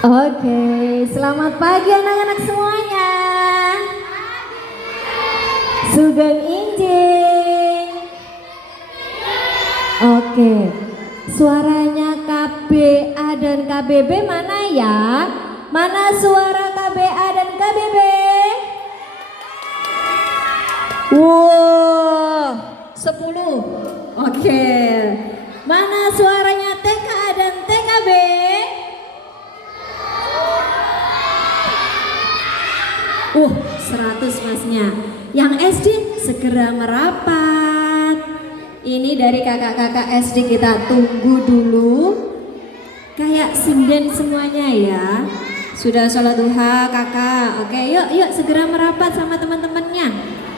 Oke, selamat pagi anak-anak semuanya. Sugeng Injing. Oke, suaranya KBA dan KBB mana ya? Mana suara KBA dan KBB? Wow, 10. Oke, mana suaranya TKA dan TKB? Uh, 100 masnya. Yang SD segera merapat. Ini dari kakak-kakak SD, kita tunggu dulu. Kayak sinden semuanya ya. Sudah sholat duha kakak. Oke, yuk segera merapat sama teman-temannya.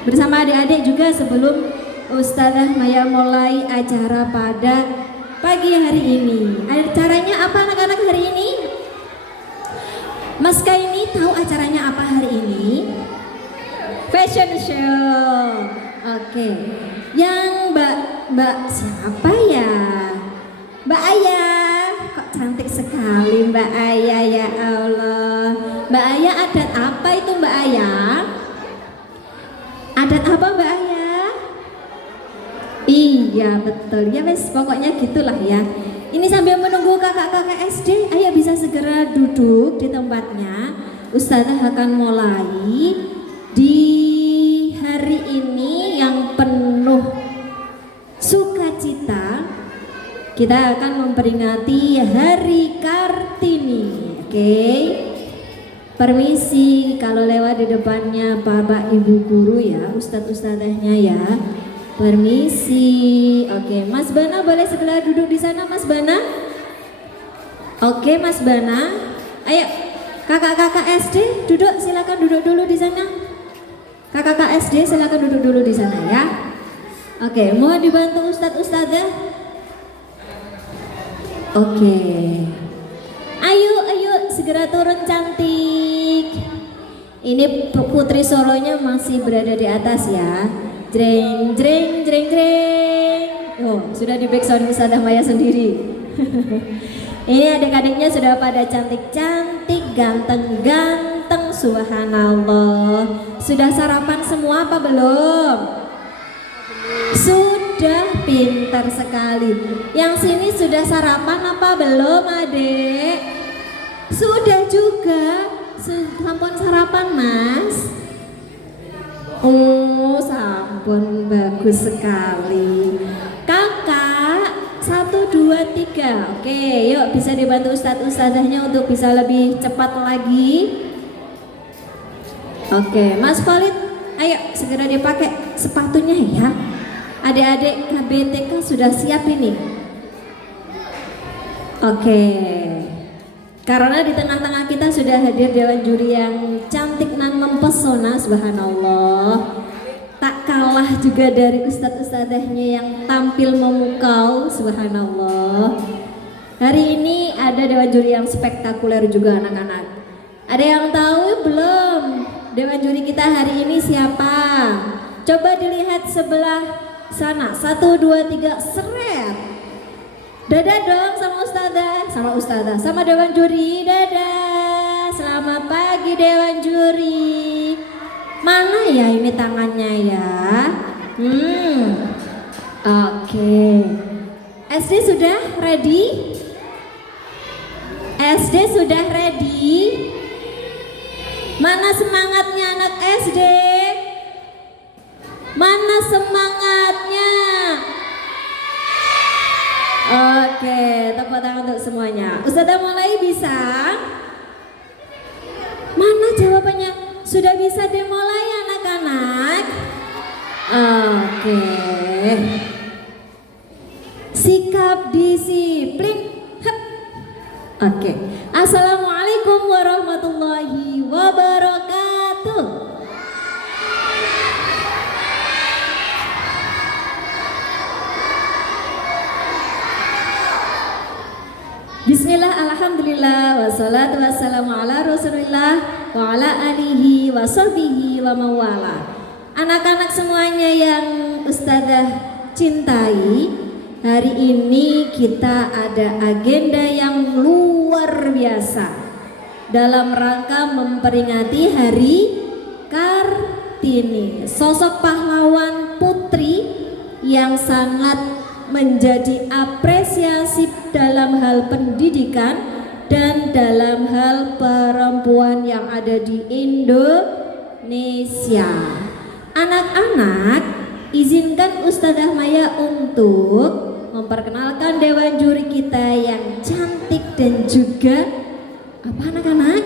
Bersama adik-adik juga sebelum Ustazah Maya mulai acara pada pagi hari ini. Acaranya apa anak-anak hari ini? Mas Kaini tahu acaranya apa hari ini? Fashion show. Oke. Yang Mbak siapa ya? Mbak Aya. Kok cantik sekali Mbak Aya, ya Allah. Mbak Aya, adat apa itu Mbak Aya? Adat apa Mbak Aya? Iya betul. Ya wes pokoknya gitulah ya. Ini sambil menunggu kakak-kakak SD, ayo bisa segera duduk di tempatnya. Ustazah akan mulai di hari ini yang penuh sukacita. Kita akan memperingati Hari Kartini. Oke. Permisi kalau lewat di depannya Bapak Ibu guru ya, ustadz-ustadzahnya ya. Permisi. Oke, Mas Bana boleh segera duduk di sana Mas Bana. Oke Mas Bana. Ayo kakak-kakak SD duduk, silakan duduk dulu di sana. Kakak-kakak SD silakan duduk dulu di sana ya. Oke, mohon dibantu ustadz-ustadzah. Oke. Ayo segera turun cantik. Ini Putri Solonya masih berada di atas ya. Jreng jreng jreng jreng. Oh, sudah di backsound Ustazah Maya sendiri. Ini adik-adiknya sudah pada cantik-cantik, ganteng-ganteng, subhanallah. Sudah sarapan semua apa belum? Sudah, pintar sekali. Yang sini sudah sarapan apa belum adik? Sudah juga. Sampun sarapan Mas? Oh sampun, bagus sekali. Kakak 1, 2, 3. Oke, yuk bisa dibantu ustadz-ustadzahnya untuk bisa lebih cepat lagi. Oke, Mas Khalid, ayo segera dipakai sepatunya ya. Adik-adik KBTK sudah siap ini. Oke. Karena di tengah-tengah kita sudah hadir dewan juri yang cantik dan mempesona, subhanallah. Tak kalah juga dari ustadz-ustadzahnya yang tampil memukau, subhanallah. Hari ini ada dewan juri yang spektakuler juga anak-anak. Ada yang tahu belum dewan juri kita hari ini siapa? Coba dilihat sebelah sana, 1, 2, 3, seret. Dadah dong sama ustazah, sama dewan juri, dadah. Selamat pagi dewan juri. Mana ya ini tangannya ya? Oke. SD sudah ready? SD sudah ready? Mana semangatnya anak SD? Mana semangatnya? Oke, tepuk tangan untuk semuanya. Ustazah mulai bisa? Mana jawabannya? Sudah bisa dimulai anak-anak? Oke. Sikap disiplin. Hup. Oke. Assalamualaikum warahmatullahi wabarakatuh. Bismillah, alhamdulillah, wassalatu wassalamu ala rasulillah wa ala alihi wa sahbihi wa mawala. Anak-anak semuanya yang Ustazah cintai, hari ini kita ada agenda yang luar biasa. dalam rangka memperingati Hari Kartini, sosok pahlawan putri yang sangat menjadi apresiasi dalam hal pendidikan dan dalam hal perempuan yang ada di Indonesia. Anak-anak, izinkan Ustadzah Maya untuk memperkenalkan dewan juri kita yang cantik dan juga apa anak-anak?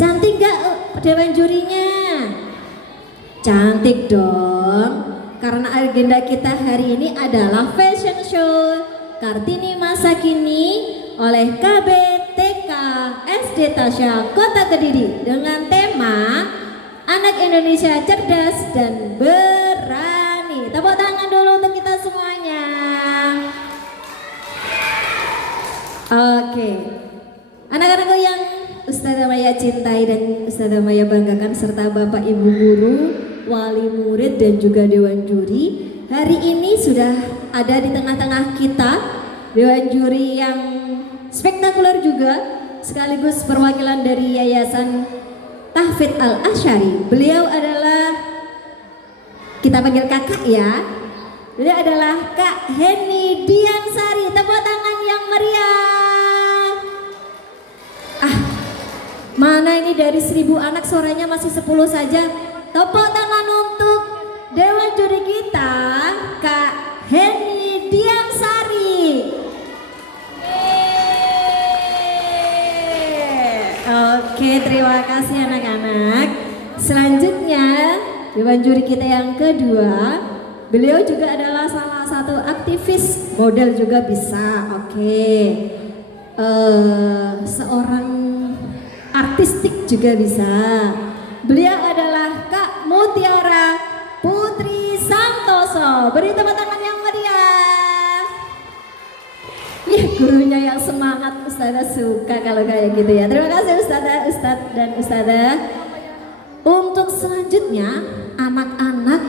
Cantik gak dewan jurinya? Cantik dong. Karena agenda kita hari ini adalah fashion show Kartini Masa Kini oleh KBTK SD Tasya Kota Kediri dengan tema Anak Indonesia Cerdas dan Berani. Tepuk tangan dulu untuk kita semuanya. Oke, anak-anakku yang Ustadzah Maya cintai dan Ustadzah Maya banggakan serta Bapak Ibu Guru, wali murid dan juga dewan juri, hari ini sudah ada di tengah-tengah kita dewan juri yang spektakuler juga, sekaligus perwakilan dari Yayasan Tahfidz Al-Asy'ari. Beliau adalah, kita panggil kakak ya, beliau adalah Kak Heni Diansari. Tepuk tangan yang meriah. Mana ini dari 1000 anak suaranya masih 10 saja. Tepuk tangan untuk dewan juri kita, Kak Heni Diansari. Oke, terima kasih anak-anak. Selanjutnya dewan juri kita yang kedua, beliau juga adalah salah satu aktivis, model juga bisa. Oke, seorang artistik juga bisa. Beliau adalah Kak Mutiara Putri Santoso. Beri tepuk tangan yang meriah. Ya, gurunya yang semangat. Ustadzah suka kalau kayak gitu ya. Terima kasih Ustadzah, Ustadz dan Ustadzah. Untuk selanjutnya anak-anak,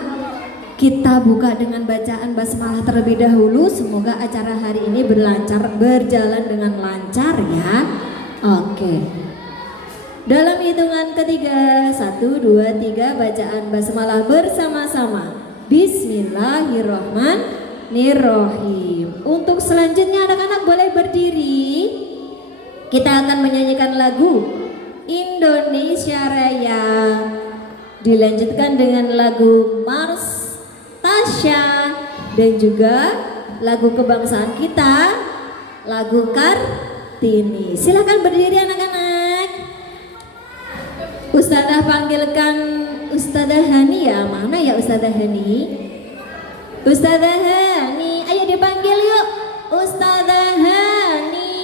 kita buka dengan bacaan basmalah terlebih dahulu. Semoga acara hari ini berjalan dengan lancar ya. Oke. Dalam hitungan ketiga, 1, 2, 3, bacaan basmalah bersama-sama. Bismillahirrahmanirrahim. Untuk selanjutnya anak-anak boleh berdiri. Kita akan menyanyikan lagu Indonesia Raya, dilanjutkan dengan lagu Mars Tasya, dan juga lagu kebangsaan kita, lagu Kartini. Silakan berdiri anak-anak. Ustadzah panggilkan Ustadzah Hani ya. Mana ya Ustadzah Hani? Ustadzah Hani, ayo dipanggil yuk. Ustadzah Hani.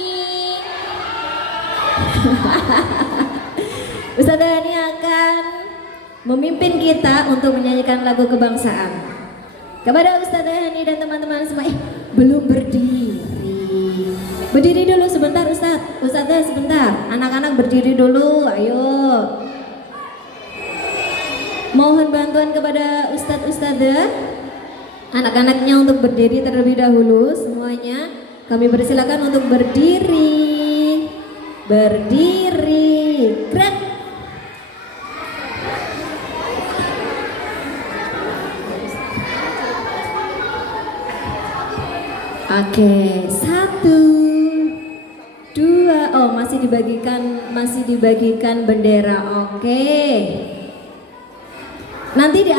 Ustadzah Hani akan memimpin kita untuk menyanyikan lagu kebangsaan. Kepada Ustadzah Hani dan teman-teman semua, belum berdiri. Berdiri dulu sebentar Ustadz. Ustadzah sebentar. Anak-anak berdiri dulu, ayo. Mohon bantuan kepada Ustadz Ustadzah, anak-anaknya untuk berdiri terlebih dahulu semuanya. Kami persilakan untuk berdiri. Berdiri. Gerak. Oke, 1, 2. Oh, masih dibagikan bendera. Oke. Nanti di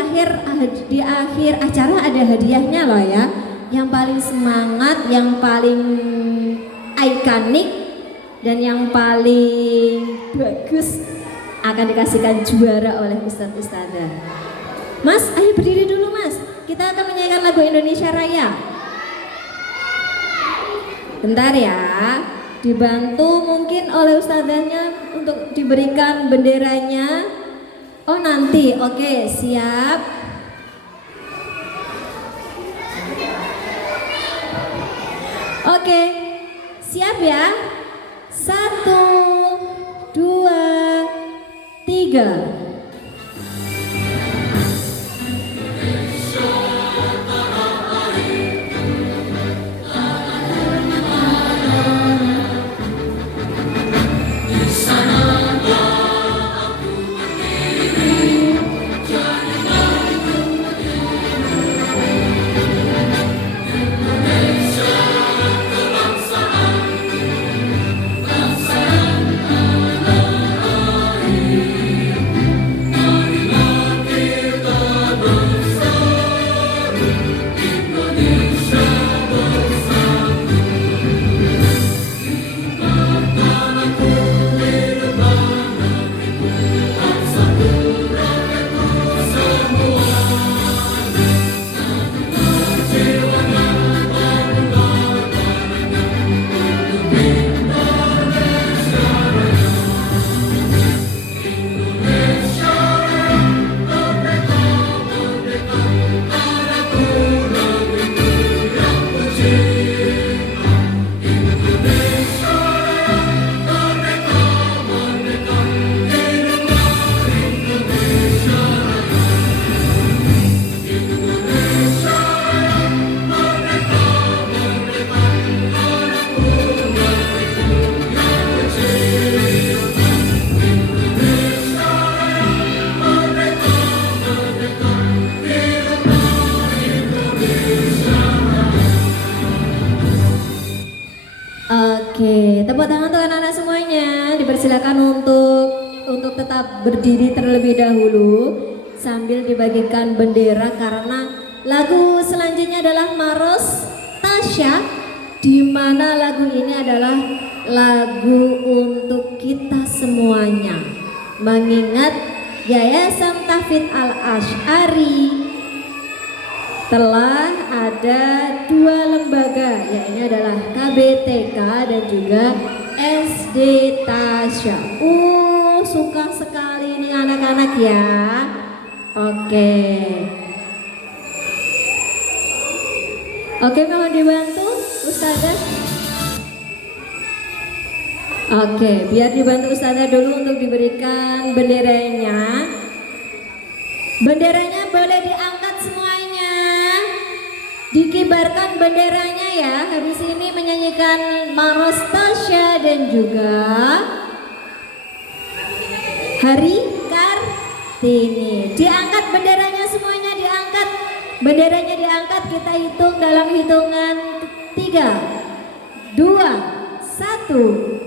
akhir acara ada hadiahnya loh ya. Yang paling semangat, yang paling ikonik, dan yang paling bagus akan dikasihkan juara oleh Ustadz Ustadzah. Mas, ayo berdiri dulu Mas. Kita akan menyanyikan lagu Indonesia Raya. Bentar ya. Dibantu mungkin oleh ustadzahnya untuk diberikan benderanya. Oh nanti, oke, siap. Oke, siap ya. 1, 2, 3. Sana silakan untuk tetap berdiri terlebih dahulu sambil dibagikan bendera karena lagu selanjutnya adalah Maros Tasya, di mana lagu ini adalah lagu untuk kita semuanya. Mengingat Yayasan Tahfidz Al-Asy'ari telah ada 2 lembaga, yaitu adalah KBTK dan juga SD Tasya. Suka sekali ini anak-anak ya. Oke, mohon dibantu Ustazah. Biar dibantu Ustazah dulu untuk diberikan benderanya. Benderanya boleh diangkat semuanya, dikibarkan benderanya ya. Habis ini menyanyikan Maros Tasya dan juga Hari Kartini. Diangkat benderanya semuanya, diangkat. Benderanya diangkat, kita hitung dalam hitungan 3, 2, 1.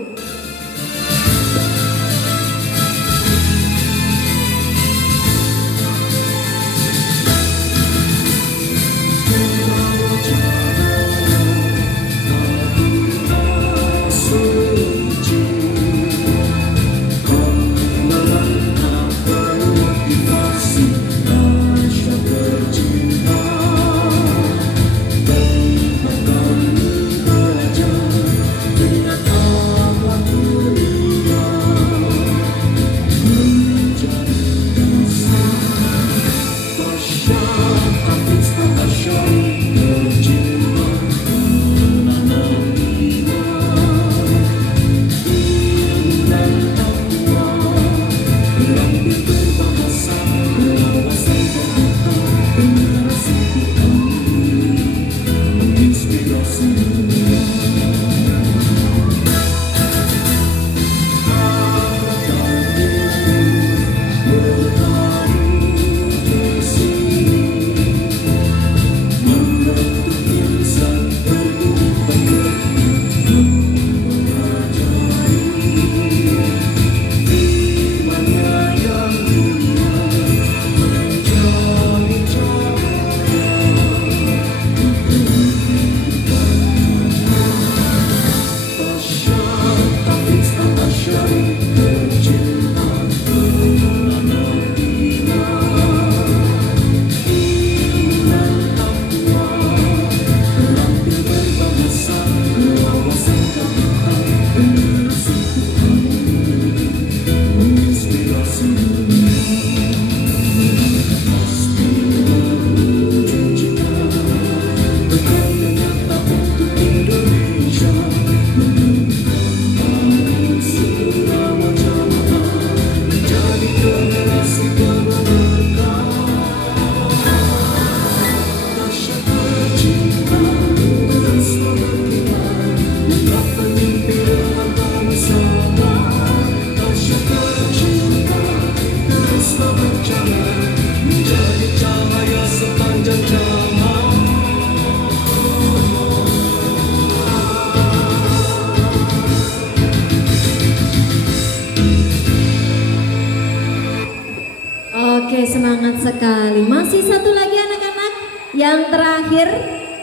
Semangat sekali. Masih satu lagi anak-anak. Yang terakhir,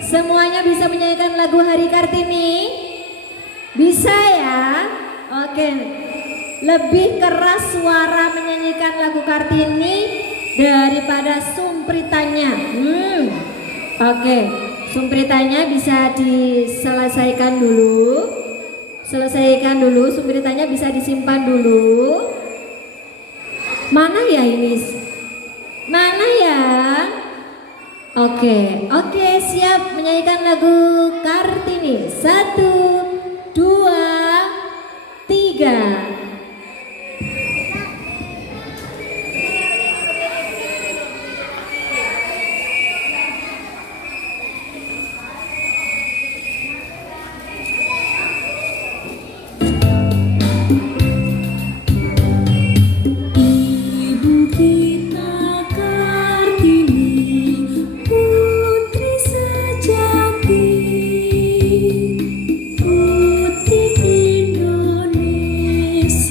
semuanya bisa menyanyikan lagu Hari Kartini? Bisa ya? Oke. Lebih keras suara menyanyikan lagu Kartini daripada sumpritannya. Oke. Sumpritannya bisa diselesaikan dulu. Sumpritannya bisa disimpan dulu. Mana ya ini? Mana ya? Oke, siap menyanyikan lagu Kartini. 1, 2, 3. Putri Indonesia.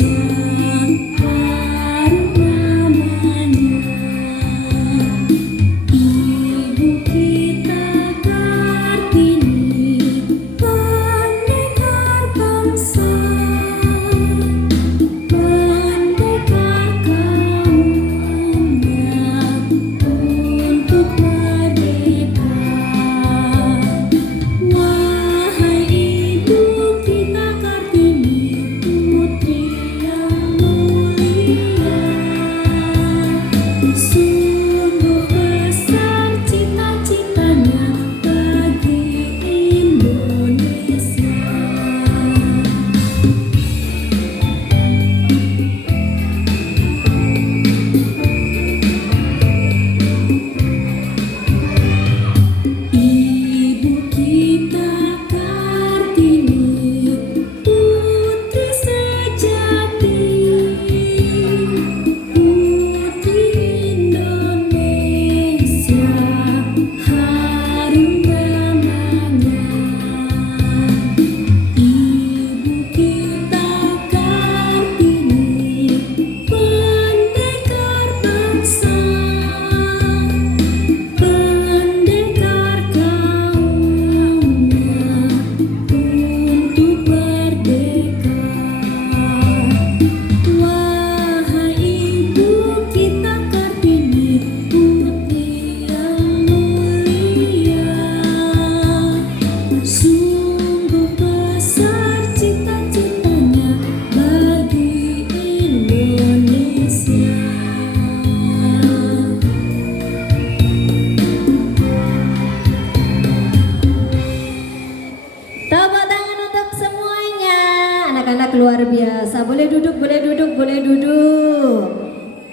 biasa. Boleh duduk, boleh duduk, boleh duduk.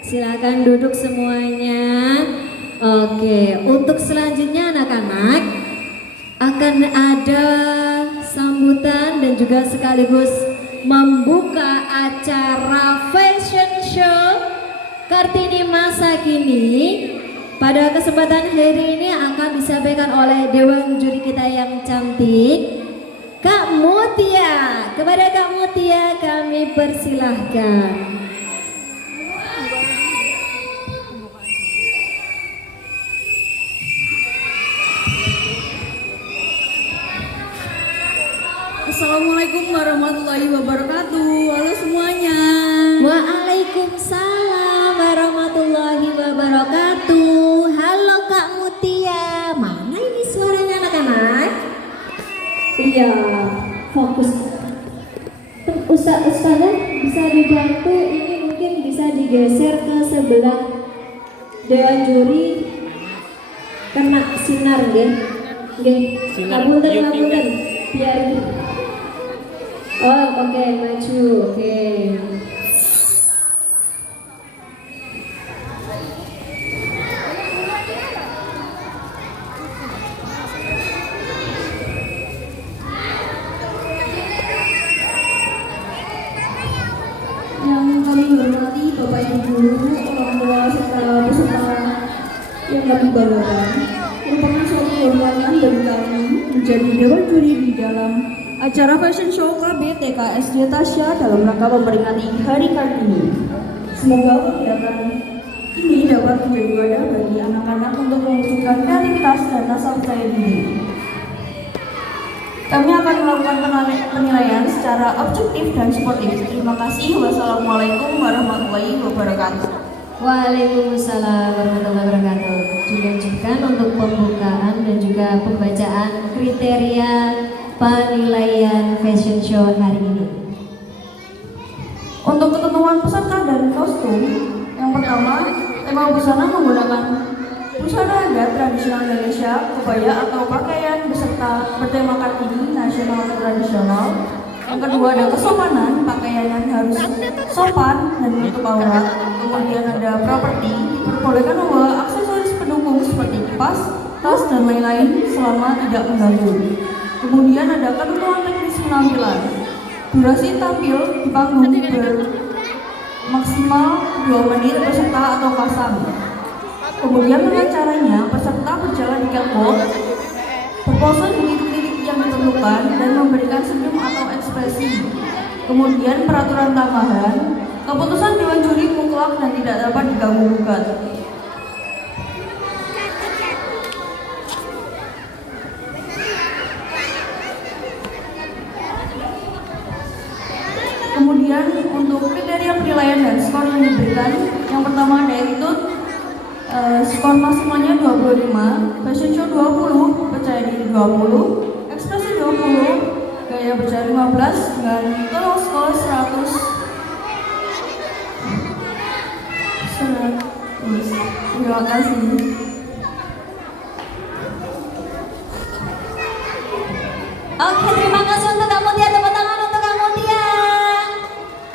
Silakan duduk semuanya. Oke, untuk selanjutnya anak-anak akan ada sambutan dan juga sekaligus membuka acara fashion show Kartini Masa Kini. Pada kesempatan hari ini akan disampaikan oleh dewan juri kita yang cantik, Kak Mutia. Kepada Kak Mutia kami persilahkan. Assalamualaikum warahmatullahi wabarakatuh. Halo semuanya. Waalaikumsalam warahmatullahi wabarakatuh. Halo Kak Mutia. Mana ini suaranya anak-anak? Iya, fokus. Ustazah bisa dibantu, ini mungkin bisa digeser ke sebelah dewan juri, kena sinar nggih. Nggih. Ngapunten. Biar. Oh, oke, maju. Oke. Yang kami hormati Bapak Ibu guru, orang tua serta peserta yang kami banggakan, merupakan suatu kehormatan bagi kami menjadi dewan juri di dalam acara fashion show KB TKSD Tasya dalam rangka memperingati Hari Kartini. Semoga kegiatan ini dapat menjadi wadah bagi anak-anak untuk mewujudkan kreativitas dan rasa percaya diri. Kami akan melakukan penilaian secara objektif dan sportif. Terima kasih. Wassalamualaikum warahmatullahi wabarakatuh. Waalaikumsalam warahmatullahi wabarakatuh. Dilanjutkan untuk pembukaan dan juga pembacaan kriteria penilaian fashion show hari ini. Untuk ketentuan peserta dan kostum, yang pertama, tema busana menggunakan busana adat tradisional Indonesia, kebaya atau pakaian beserta bertema Kartini nasional atau tradisional. Yang kedua ada kesopanan, pakaian yang harus sopan dan menutup aurat. Kemudian ada properti, diperbolehkan membawa aksesoris pendukung seperti kipas, tas dan lain-lain selama tidak mengganggu. Kemudian ada ketentuan teknis penampilan. Durasi tampil di panggung maksimal 2 menit peserta atau pasang. Kemudian dengan caranya peserta berjalan di catwalk, berpose di titik-titik yang ditentukan dan memberikan senyum atau ekspresi. Kemudian peraturan tambahan, keputusan dewan juri mutlak dan tidak dapat diganggu-gugat. Kemudian untuk kriteria penilaian dan skor yang diberikan, yang pertama ada attitude, skor maksimalnya 25, fashion show 20, percaya diri 20, ekspresi 20, gaya berjalan 15, dengan total skor 100. Terima kasih. Oke, terima kasih untuk Kak Mutia. Tepuk tangan untuk Kak Mutia.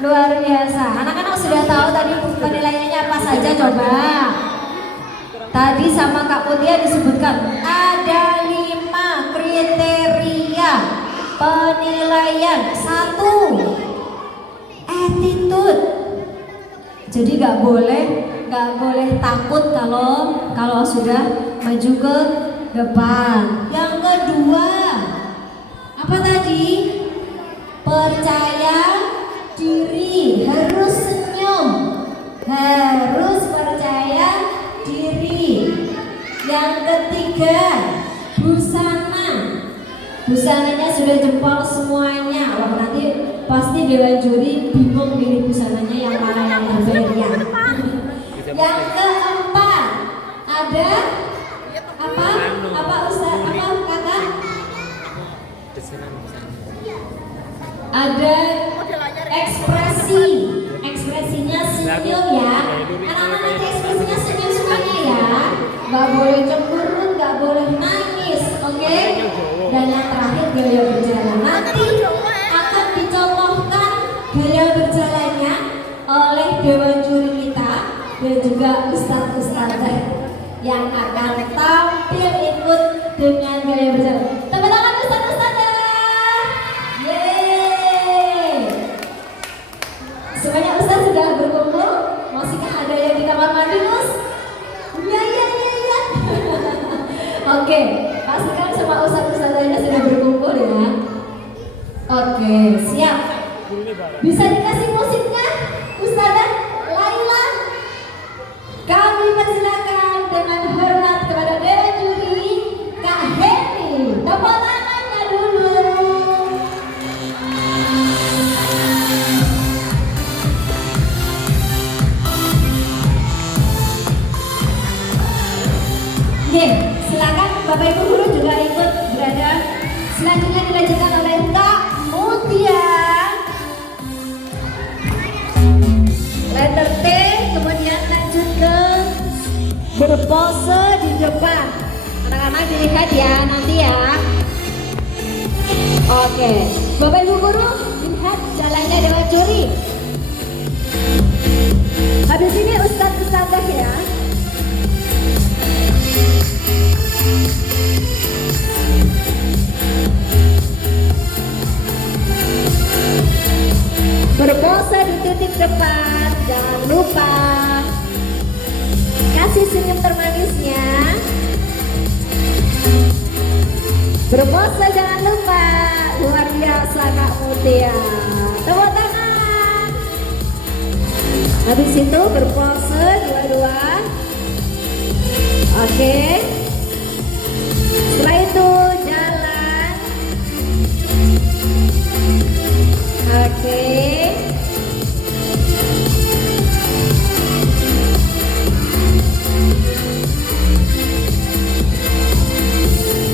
Luar biasa. Anak-anak sudah tahu tadi penilaiannya apa saja coba. Tadi sama Kak Mutia disebutkan ada 5 kriteria penilaian. 1, attitude. Jadi nggak boleh takut kalau sudah maju ke depan. Yang kedua, apa tadi? Percaya diri, harus senyum, harus percaya diri. Yang ketiga, busananya sudah jempol semuanya. Wah, nanti pasti dewan juri bingung pilih busananya yang mana yang berbeda. Yang keempat, ada apa Ustaz? Apa kakak? Ada ekspresinya senyum ya. Anak-anak nanti ekspresinya senyum semuanya ya. Gak boleh cemberut, gak boleh nangis, oke? Dan yang terakhir gaya berjalan. Nanti akan dicontohkan gaya berjalannya oleh Dewan Juri kita dan juga Ustadz-Ustadzah yang akan tampil ikut dengan gaya berjalan. Tepuk tangan Ustadz-Ustadzah. Yeay. Semuanya Ustadz sudah berkumpul. Masihkah ada yang di kamar mandi, Gus? Ya. Oke, pastikan semua Ustadz-Ustadzahnya sudah berkumpul ya. Oke, siap. Bisa dikasih musiknya, Ustazah Laila? Kami persilakan dengan hormat kepada Dewan Juri Kak Heni. Tepuk tangannya dulu. Oke, silakan Bapak Ibu guru juga ikut berada. Selanjutnya dilanjutkan oleh Kak Mutia. Letter T, kemudian lanjut ke berpose di depan. Anak-anak dilihat ya nanti ya. Oke, Bapak Ibu guru lihat jalannya Dewan Juri. Habis ini Ustadz-Ustadzah ya. Berpose di titik depan, jangan lupa kasih senyum termanisnya. Berpose jangan lupa, luar biasa Kak Mutia. Tepuk tangan. Habis itu berpose dua-dua. Oke. Setelah itu jalan. Oke.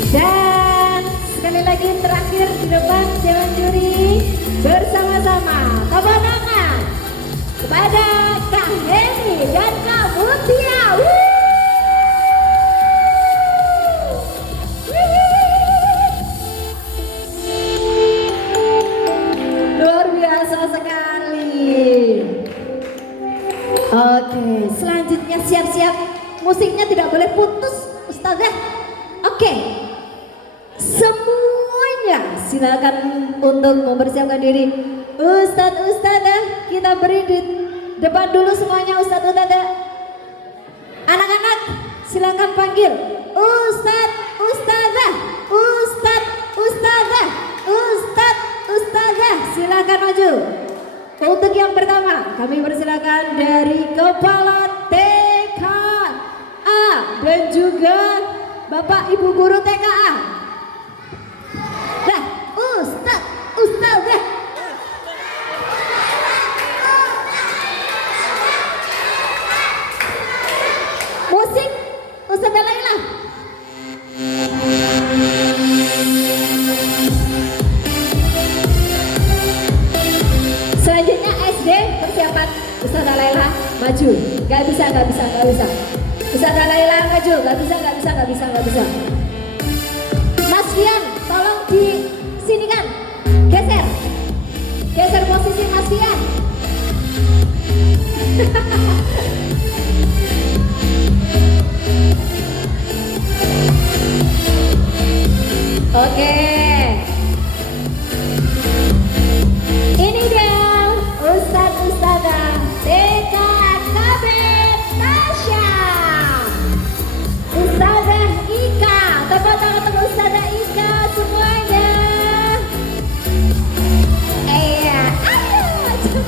Dan sekali lagi terakhir di depan Dewan Juri bersama-sama tepuk tangan kepada Kak Heni dan Kak Mutia. Luar biasa sekali. Oke, selanjutnya siap-siap. Musiknya tidak boleh putus, Ustazah. Oke, semuanya silakan untuk mempersiapkan diri. Ustadz-ustadzah, kita beri di depan dulu semuanya Ustadz-ustadzah. Anak-anak silakan panggil Ustadz-ustadzah, Ustadz-ustadzah, Ustadz-ustadzah, silakan maju. Untuk yang pertama kami persilakan dari Kepala TKA dan juga Bapak Ibu Guru TKA. Nah, Ustazah. Musik, Ustazah Laila. Selanjutnya SD persiapan Ustazah Laila maju. Gak bisa. Ustazah Laila maju, gak bisa. Mas Fian, tolong di sini kan, geser posisi Mas Fian. Oke. Ini dia Ustadz-ustadzah TKKB Tasya. Ustazah Ika, tepuk tangan untuk Ustazah Ika semuanya. Iya, ayo.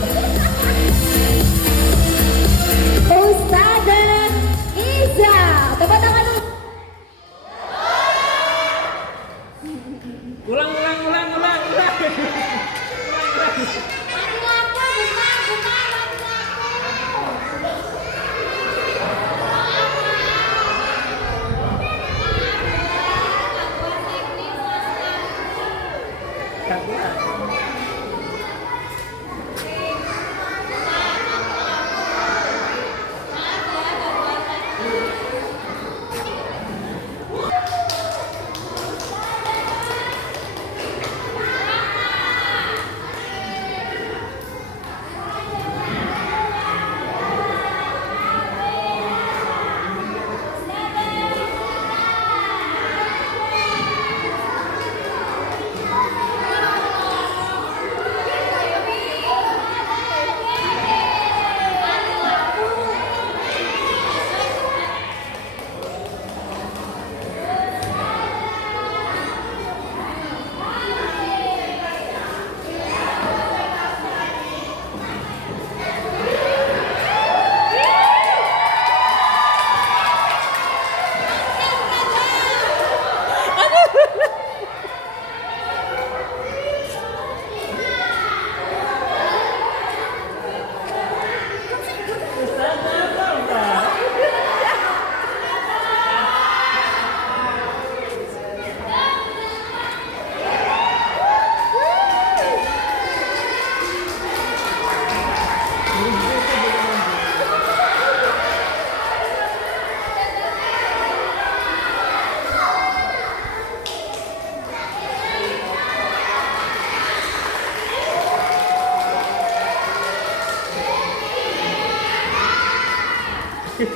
Ya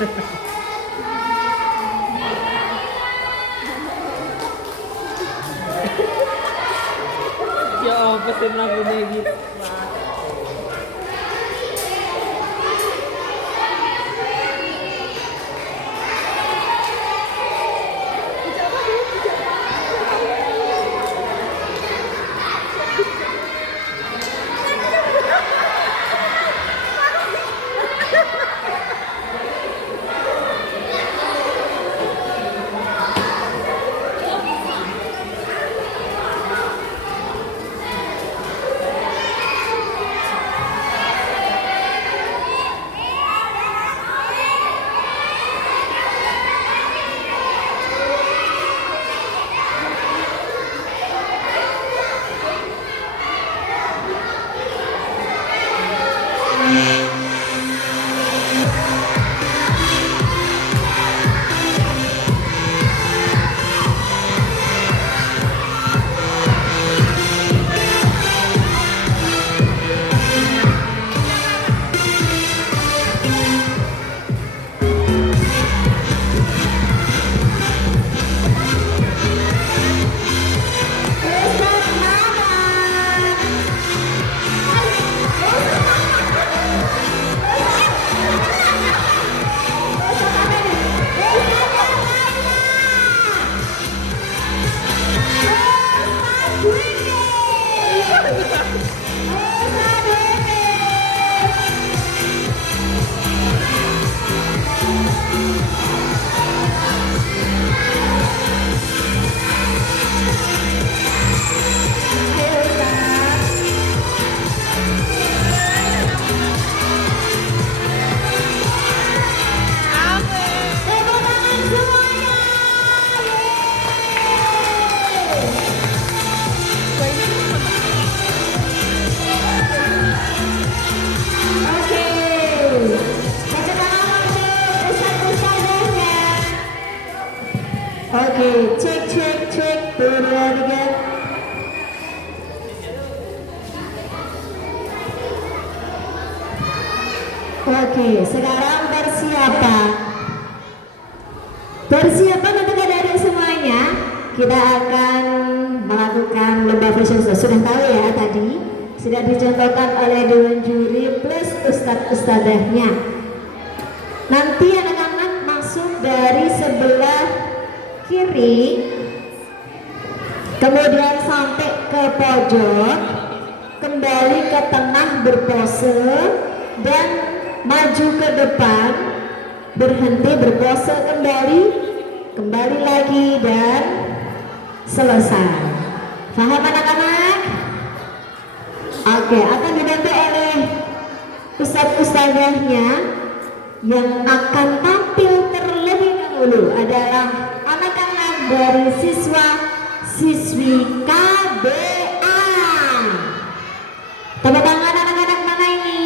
apa sih lagunya gitu? Oke, cek cek cek, dua tiga. Oke, sekarang persiapan. Persiapan untuk adik-adik semuanya. Kita akan melakukan lomba fashion show. Sudah tahu ya tadi? Sudah dicontohkan oleh Dewan Juri plus ustadz-ustadzahnya. Nanti anak-anak masuk dari sebelah kiri, kemudian sampai ke pojok, kembali ke tengah berpose, dan maju ke depan, berhenti berpose kembali lagi, dan selesai. Paham anak-anak? Oke, akan dibantu oleh ustadz-ustadzahnya. Yang akan tampil terlebih dahulu adalah anak-anak dari siswa-siswi KBA. Tepuk tangan anak-anak mana ini?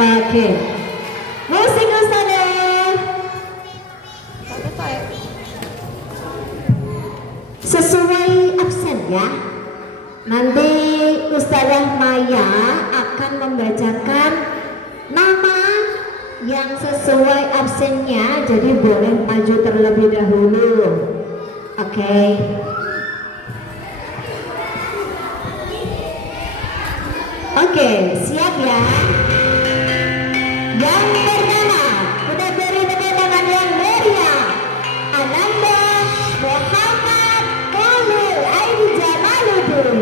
Oke. Musik ustadzah. Sesuai absen ya. Nanti Ustadzah Maya akan membacakan nama yang sesuai absennya, jadi boleh maju terlebih dahulu. Oke. Oke, siap ya. Yang pertama, kita beri tepuk tangan yang meriah. Ananda Muhammad Khalil Aidi Jamaluddin.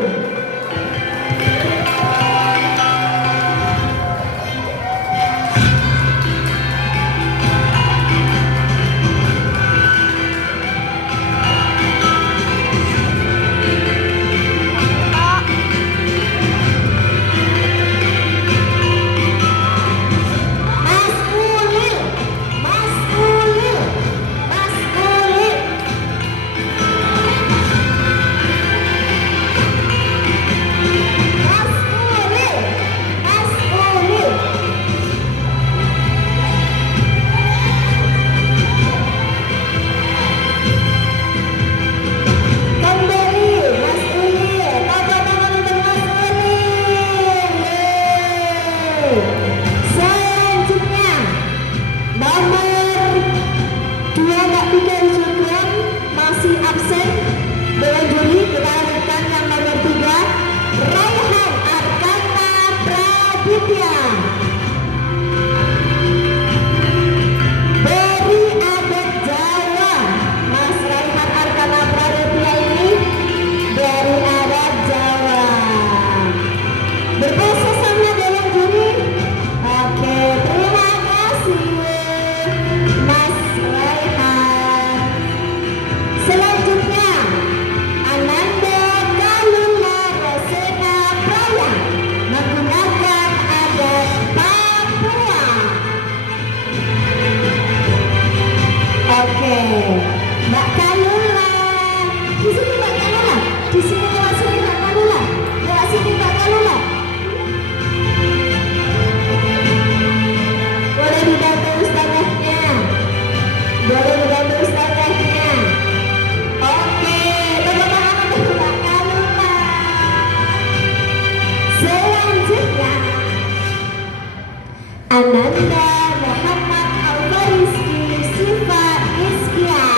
Ananda Muhammad Al-Fariski Sifa Iskia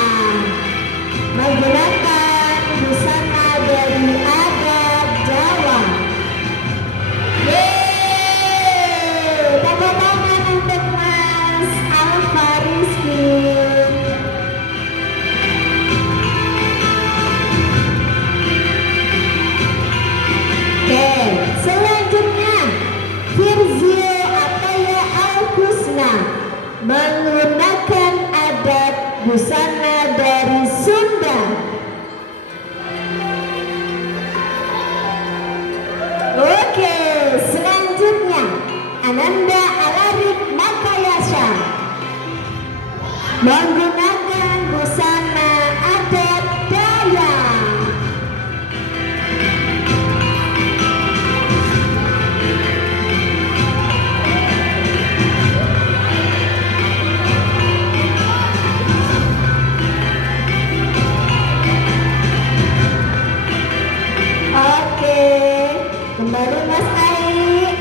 menggunakan busana dari adat Jawa. Yeay, tepuk tangan untuk Mas Al-Fariski. Oke, selanjutnya Firzio Ataya Al-Husna menggunakan adat busana dari Sunda. Oke, selanjutnya Ananda Alarik Makayasa menggunakan busana adat Dayak. Oke, kembali Mas Ai.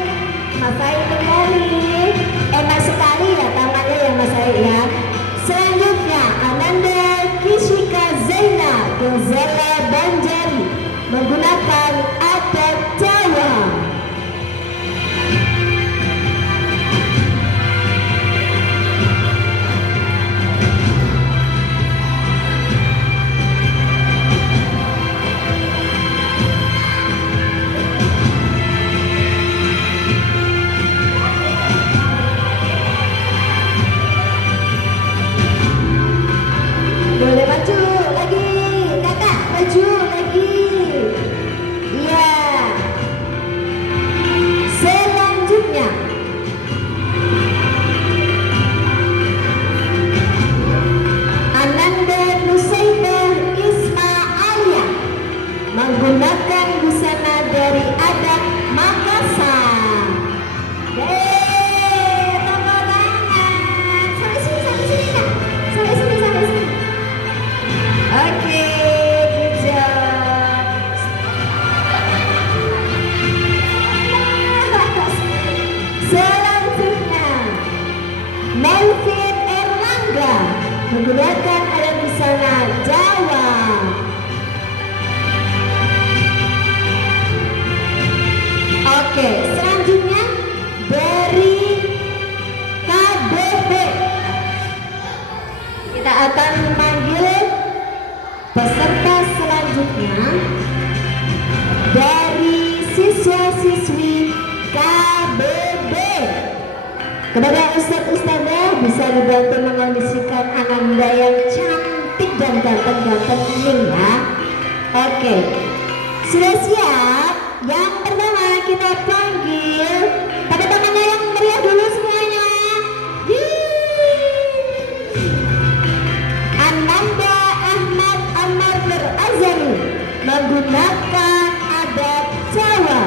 Mas Ai kembali. Enak sekali ya tangannya ya Mas Ai ya. Selanjutnya Ananda Kishika Zaina Gonzala Banjari menggunakan adat Jawa. Boleh maju lagi, kakak maju lagi. Iya. Selanjutnya Ananda Nusaidah Ismailia menggunakan busana dari adat Makassar. Yeay, tepuk tangan. Sampai sini, Kak. Sampai sini. Oke, good job. Selanjutnya Melvin Erlangga menggunakan adat busana Jawa. Oke, selanjutnya dari KBB kita akan memanggil peserta selanjutnya dari siswa-siswi KBB. Kepada Ustadz-Ustadzah bisa dibantu mengondisikan Ananda yang cantik dan ganteng-ganteng ini ya. Oke, sudah siap? Yang pertama kita panggil, pada tangannya yang meriah dulu semuanya. Ananda Ahmad Amar Azari menggunakan adat Jawa.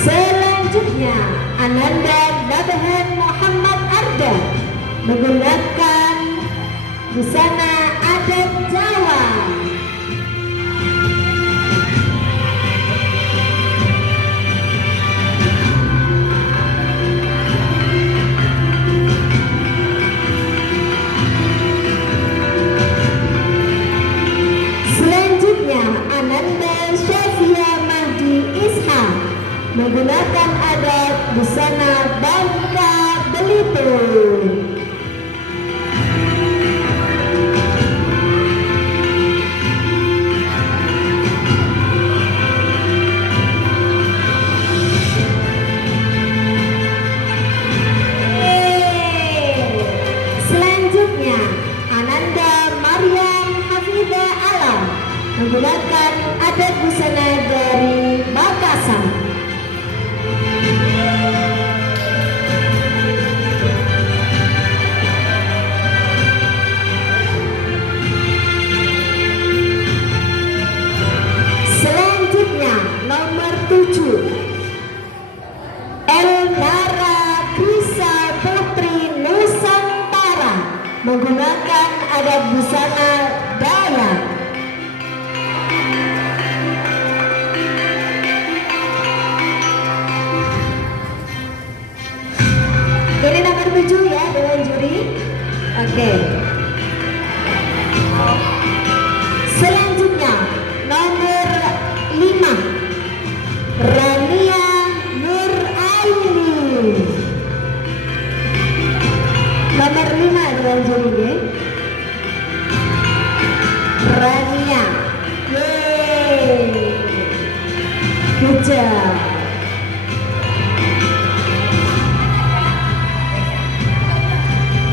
Selanjutnya Ananda Nabahan Muhammad Arda menggunakan busana adat Jawa. Selanjutnya Ananda Syafia Mahdi Isha menggunakan adat busana Bangka Belitung. Selanjutnya Ananda Maryam Hafidah Alam menggunakan adat busana dari Makassar. adat busana Dayak. Ini nomor 7 ya Dewan Juri. Oke. Selanjutnya nomor 5 Rania Nur Aini. Nomor 5 Dewan Juri ya. Rania. Yeay. Good job.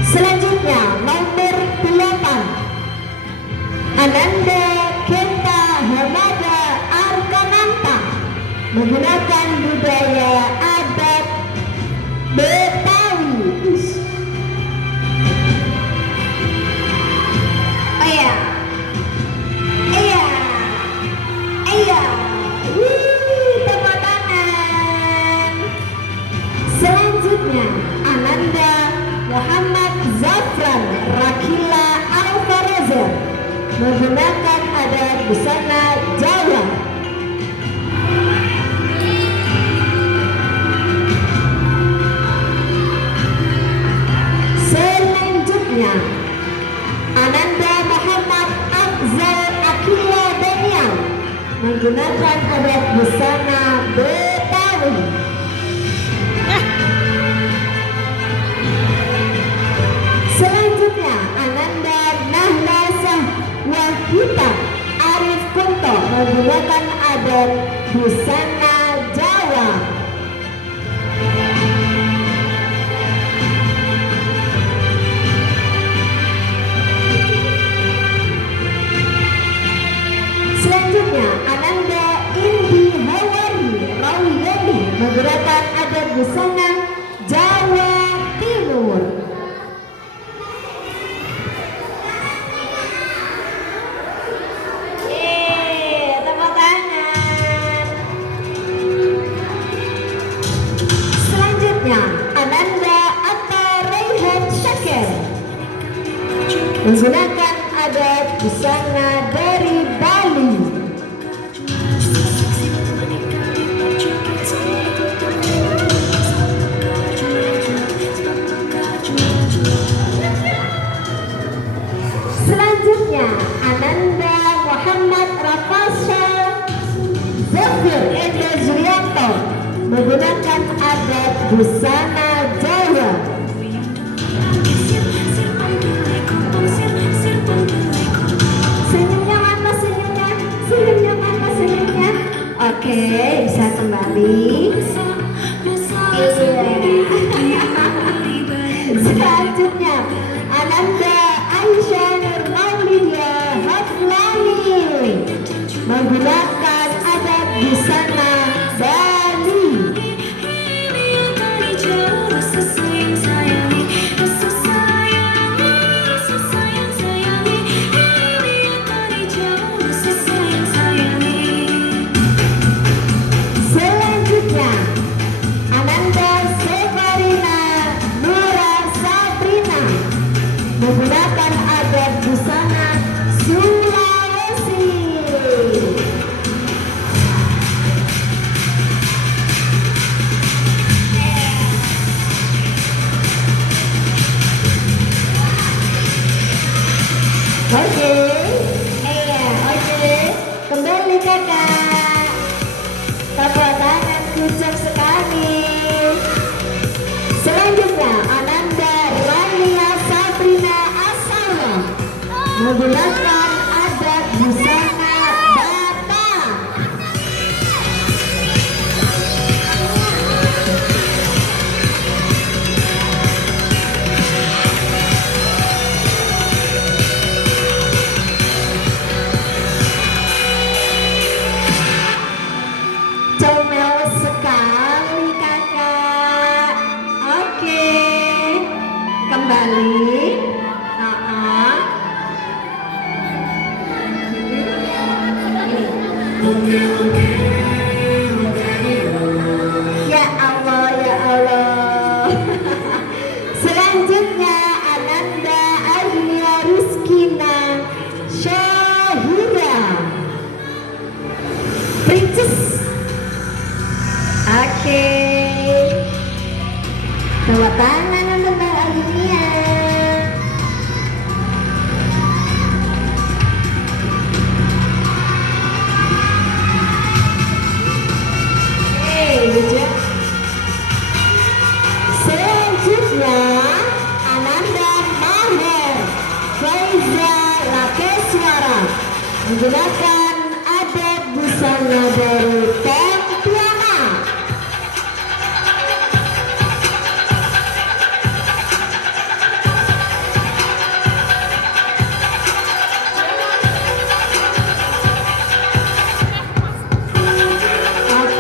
Selanjutnya nomor 8 Ananda Kenta Hamada Arkananta menggunakan budaya adat Betawi. Iya, iya, iya. Tepuk tangan. Selanjutnya Ananda Muhammad Zafran Rakila Alvarezer menggunakan adat busana Jawa. Selanjutnya Ananda Muhammad Afzal Akila Daniel menggunakan adat busana Betawi. Selanjutnya Ananda Nahlasah Wahita Arif Kunto menggunakan adat busana Jawa. Selanjutnya Ananda Indi Hawari Rawiyadi menggunakan adat busana Jawa Timur. Tepuk tangan. Selanjutnya Ananda Atta Raihan Syakir menggunakan adat busana dari Bali. Selanjutnya Ananda Muhammad Rafasha Zafir Enda Zurianto menggunakan adat busana Jawa. Senyumnya mana senyumnya? Senyumnya mana senyumnya? Oke, bisa kembali. Iya. Selanjutnya Ananda Aisyah Nur Maulidia Haflani menggunakan adat busana Bali. Selanjutnya Ananda Sefarina Nura Sabrina menggunakan adat busana Sulawesi. Oke, iya, oke, kembali kakak. Tepuk tangan kucuk sekali. Selanjutnya Ananda Rania Sabrina Asala menggunakan adat busana Batak. Comel sekali kakak. Oke, kembali.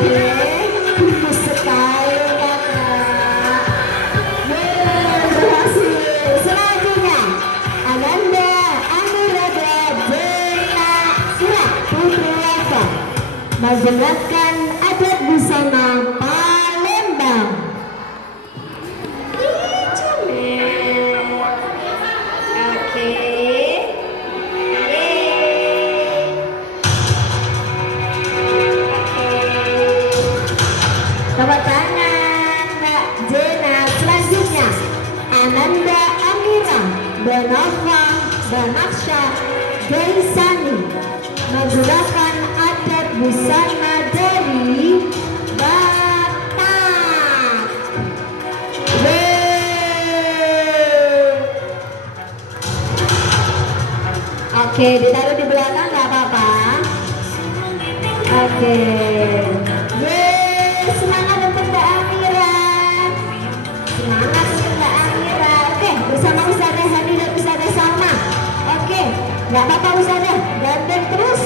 Oke, bagus sekali kakak. Berhasil. Selanjutnya, Ananda Anuradha Jena Surat Putri Wafa menggunakan adat busana Palembang. Ih, comel. Oke. Yeay. Tepuk tangan Mbak Jena. Selanjutnya Ananda Amira Benova Banaksha Gaisani menggunakan adat busana dari Batak. Yeay. Oke, ditaruh di belakang nggak apa-apa. Oke. Yeay, semangat untuk Mbak Amira. Semangat untuk Mbak Amira. Oke, bersama Ustazah Hani dan Ustazah Salma. Oke, nggak apa-apa Ustazah, gandeng terus.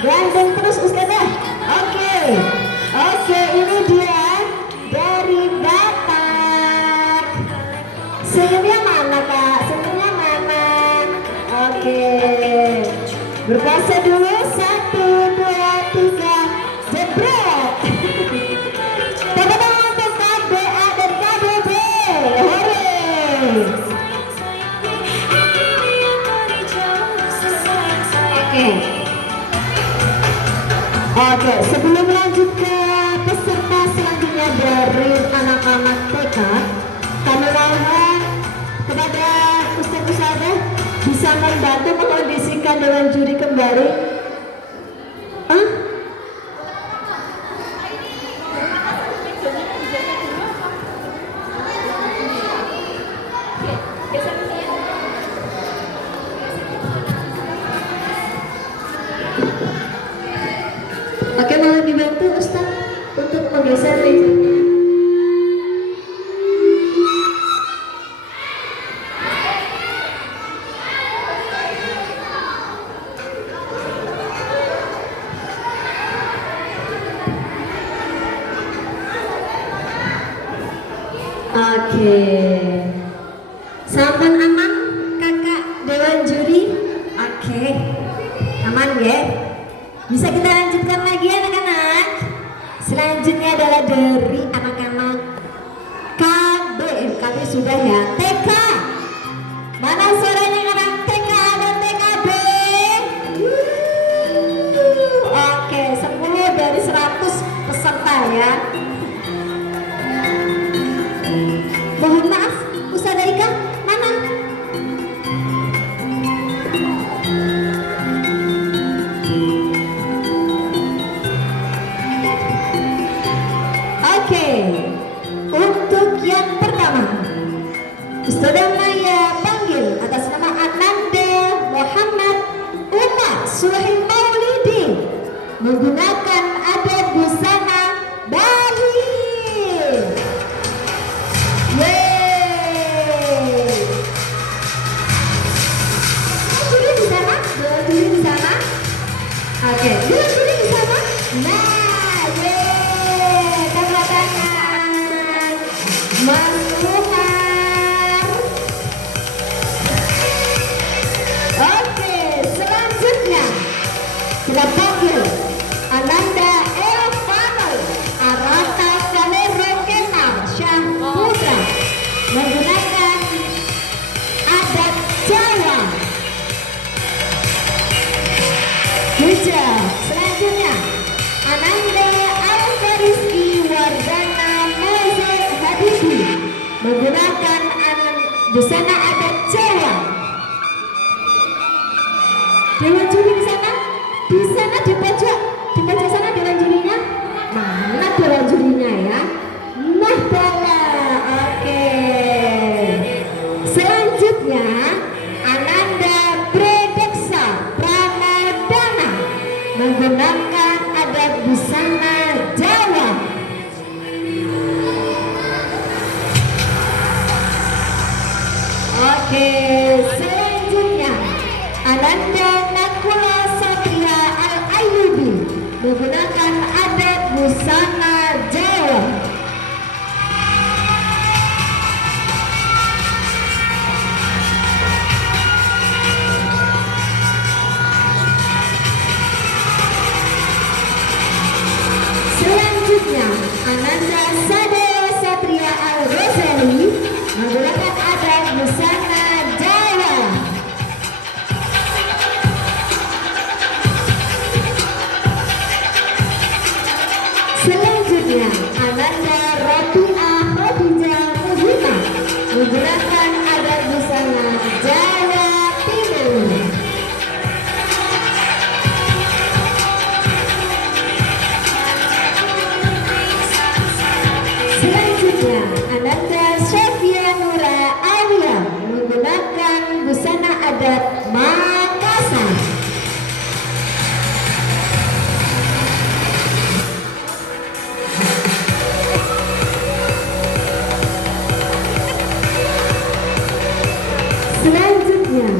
Gandeng terus Ustazah. Oke. Oke, ini dia dari Batak. Senyumnya mana Kak? Senyumnya mana? Oke. Berpuasa dulu. 1, 2, 3. Jebret. Tepuk tangan untuk KBA dan KBB. Hore. Oke. Oke, sebelum lanjut ke peserta selanjutnya dari anak-anak TK, kami mohon kepada Ustaz-Ustazah bisa membantu mengkondisikan dewan juri kembali. Hah? Oke, mohon dibantu Ustaz untuk menggeser meja. Oke, sampun aman kakak dewan juri. Oke, aman ya. Bisa kita lanjutkan lagi anak-anak. Selanjutnya adalah dari anak-anak KB. KB sudah ya. TK. Mana suaranya anak TK dan TKB? Oke, 10 dari 100 peserta ya. Mohon maaf, Ustazah Ika, mana? Oke, untuk yang pertama, Ustazah Maya panggil atas nama Ananda Muhammad Umar Sulaiman Maulidi menggunakan adat busana Bali. Yeay. Juri di sana, juri di sana. Oke, juri di sana. Nah, yeay, tepuk tangan. Mas Umar. busana Jawa. Selanjutnya, Ananda Sadeo Satria Al-Ghazali menggunakan adat busana Jawa. Selanjutnya, Ananda Rabi'ah Khadijah Muhima menggunakan adat busana Jawa Timur. Selanjutnya, Ananda Syafia Nura Alia menggunakan busana adat Makassar. Selanjutnya,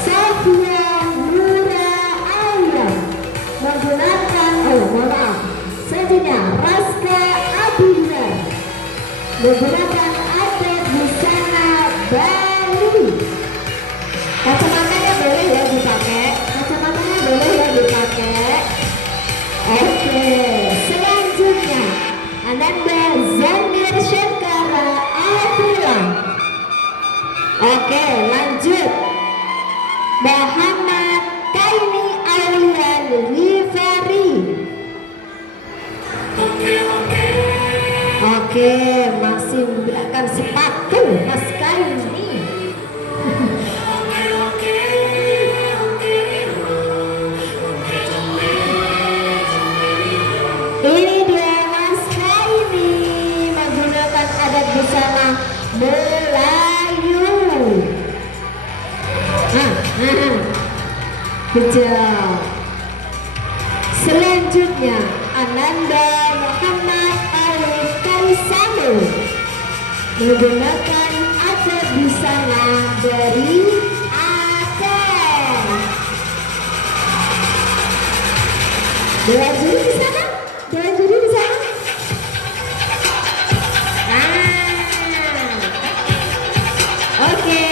Syafia Nura Alia menggunakan selanjutnya Raska Abida menggunakan adat busana Bali. Kacamatanya boleh ya dipakai. Kacamatanya boleh ya dipakai. Oke, selanjutnya Ananda Zamir Syakara Afrila. Oke, lanjut. Muhammad Kaini Aulian Rifari. Oke, masih menggunakan sepatu Mas Kaini. Ini dia Mas Kaini menggunakan adat busana Melayu. Good job. Selanjutnya, Ananda Muhammad Alif Kaisamu menggunakan adat busana dari Aceh. Dewan juri di sana? Dewan juri di sana? Oke,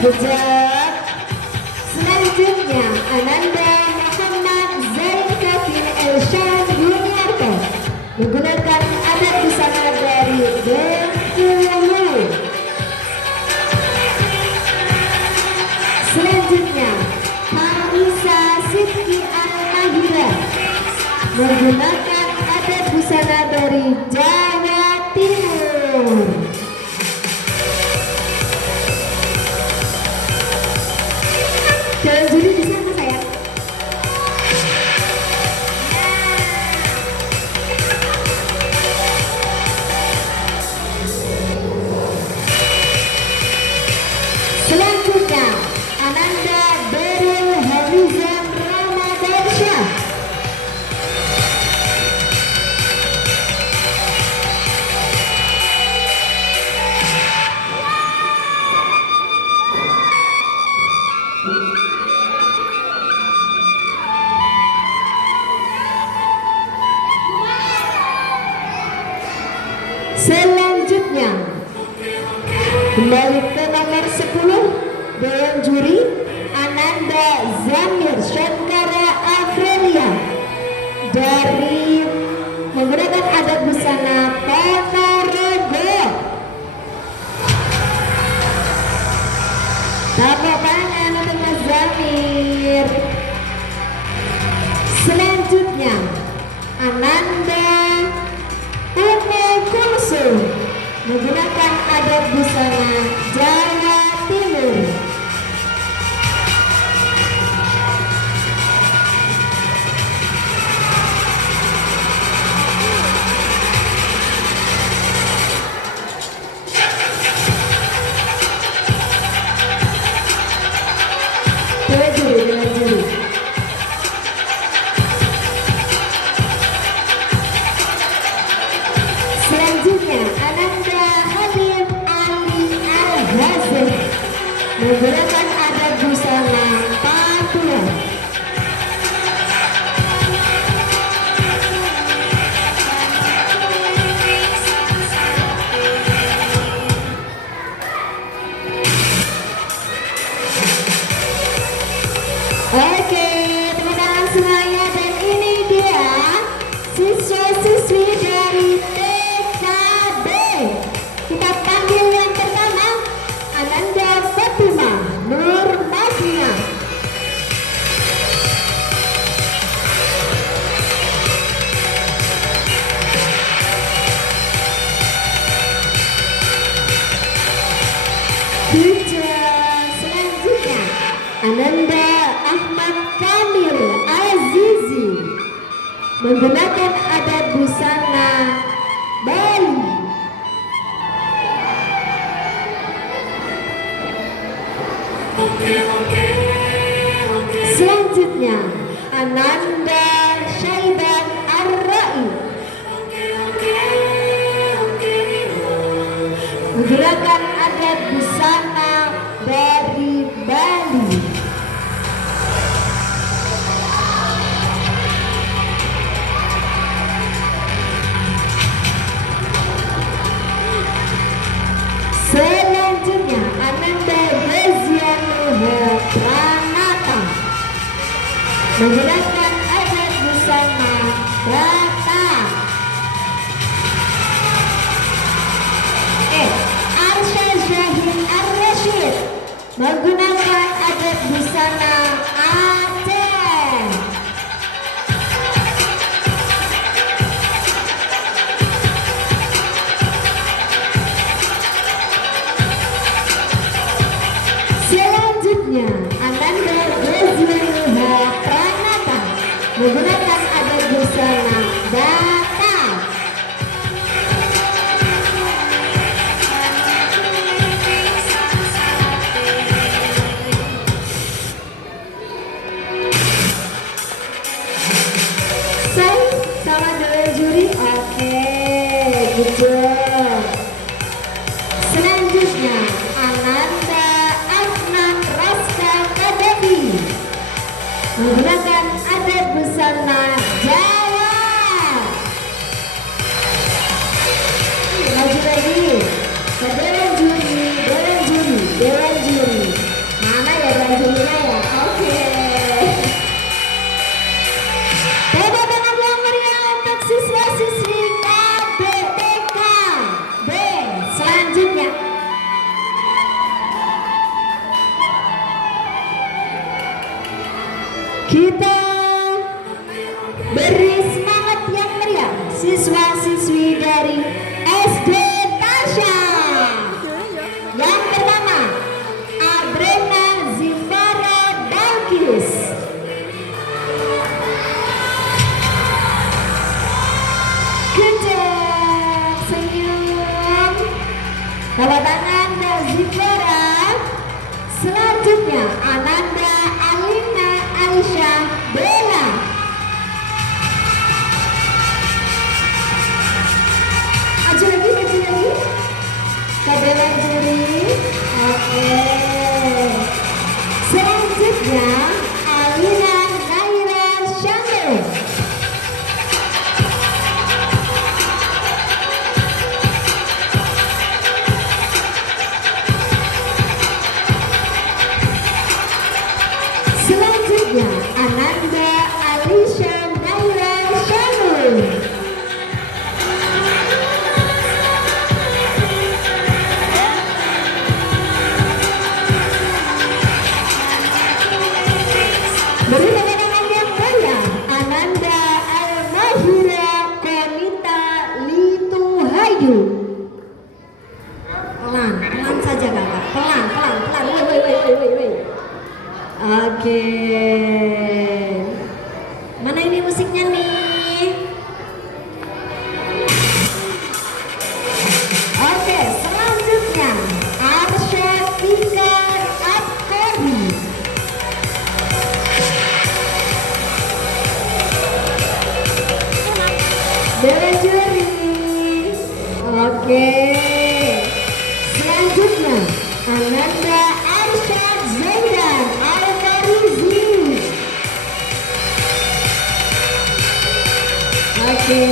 good job. Selanjutnya, Ananda Muhammad Zain Kafir Elshan Yuniarto menggunakan adat busana dari Bengkulu. Selanjutnya, Marisa Sidki Al-Mahira menggunakan adat busana dari Jawa Timur. Dewan juri di sana sayang. Selanjutnya, Ananda Beril Harizan Ramadansyah. Selanjutnya, kembali ke nomor 10, Dewan Juri Ananda Zamir Syakara Afrilia dari menggunakan adat busana Ponorogo. Tepuk tangan untuk Mas Zamir. Selanjutnya, Ananda Umu Kulsum menggunakan adat busana Jawa Timur. Dewan juri. Selanjutnya, Ananda Habib Ali Al-Ghazali menggunakan adat busana Papua. Ananda Ahmad Kamil Azizi menggunakan adat busana Bali. Selanjutnya Ananda Syaiban Ar-Rai menggunakan adat busana dari Bali. Selanjutnya Ananda Gezianuha Pranata menggunakan adat busana Batak. Arsya Syahid Ar-Rashid menggunakan adat busana Aceh. Selanjutnya Ananda Gezianuha Pranata menggunakan adat busana Batak. Sama dengan juri. Oke, gitu. Selanjutnya Ananda Adnan Raska Kadafi menggunakan adat busana Jawa. Lagi lagi ke dewan juri, dewan juri, dewan juri. Mana ya dewan jurinya ya? Oke. Tepuk tangan yang meriah untuk siswa-siswi KBTK B. Selanjutnya kita beri semangat yang meriah siswa-siswi dari SD Tasya. Yang pertama Adrena Zifara Balkis. Kejam, senyum, tepuk tangan Zifara. Selanjutnya Ananda Alina Aisyah Bella. Maju lagi, maju lagi. Ke dewan juri. Oke. Selanjutnya Alina Naira Syamil. Selanjutnya Ananda Alisha Naira Syamil. Beri tepuk tangan yang meriah Ananda Al-Mahira Konita Lituhayu. Pelan, pelan saja kakak. Pelan, pelan, pelan. Woi. Oke. Mana ini musiknya nih? Oke, selanjutnya Arsya Fikar Abkori. Dewan juri. Oke. Selanjutnya Ananda Arsyad Zaidan Al-Farizi. Oke.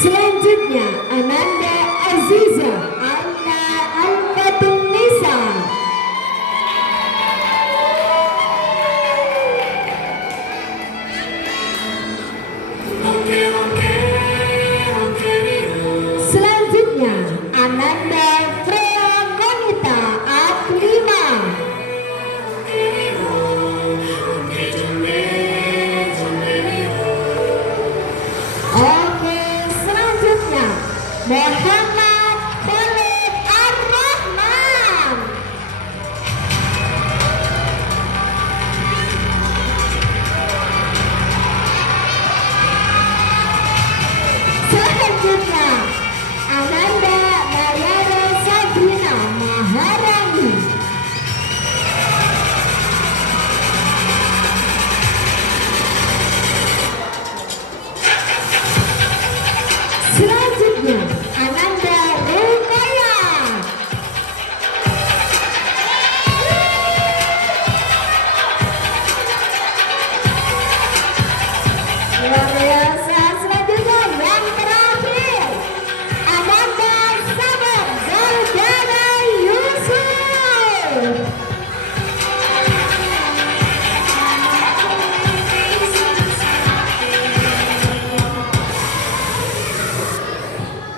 Selanjutnya Ananda Aziza Aina Al-Fatun Nisa. Selanjutnya Ananda Freya Konita Aklima. Oke, selanjutnya Muhammad Luar biasa. Selanjutnya yang terakhir Ananda Sabar Zardana Yusuf.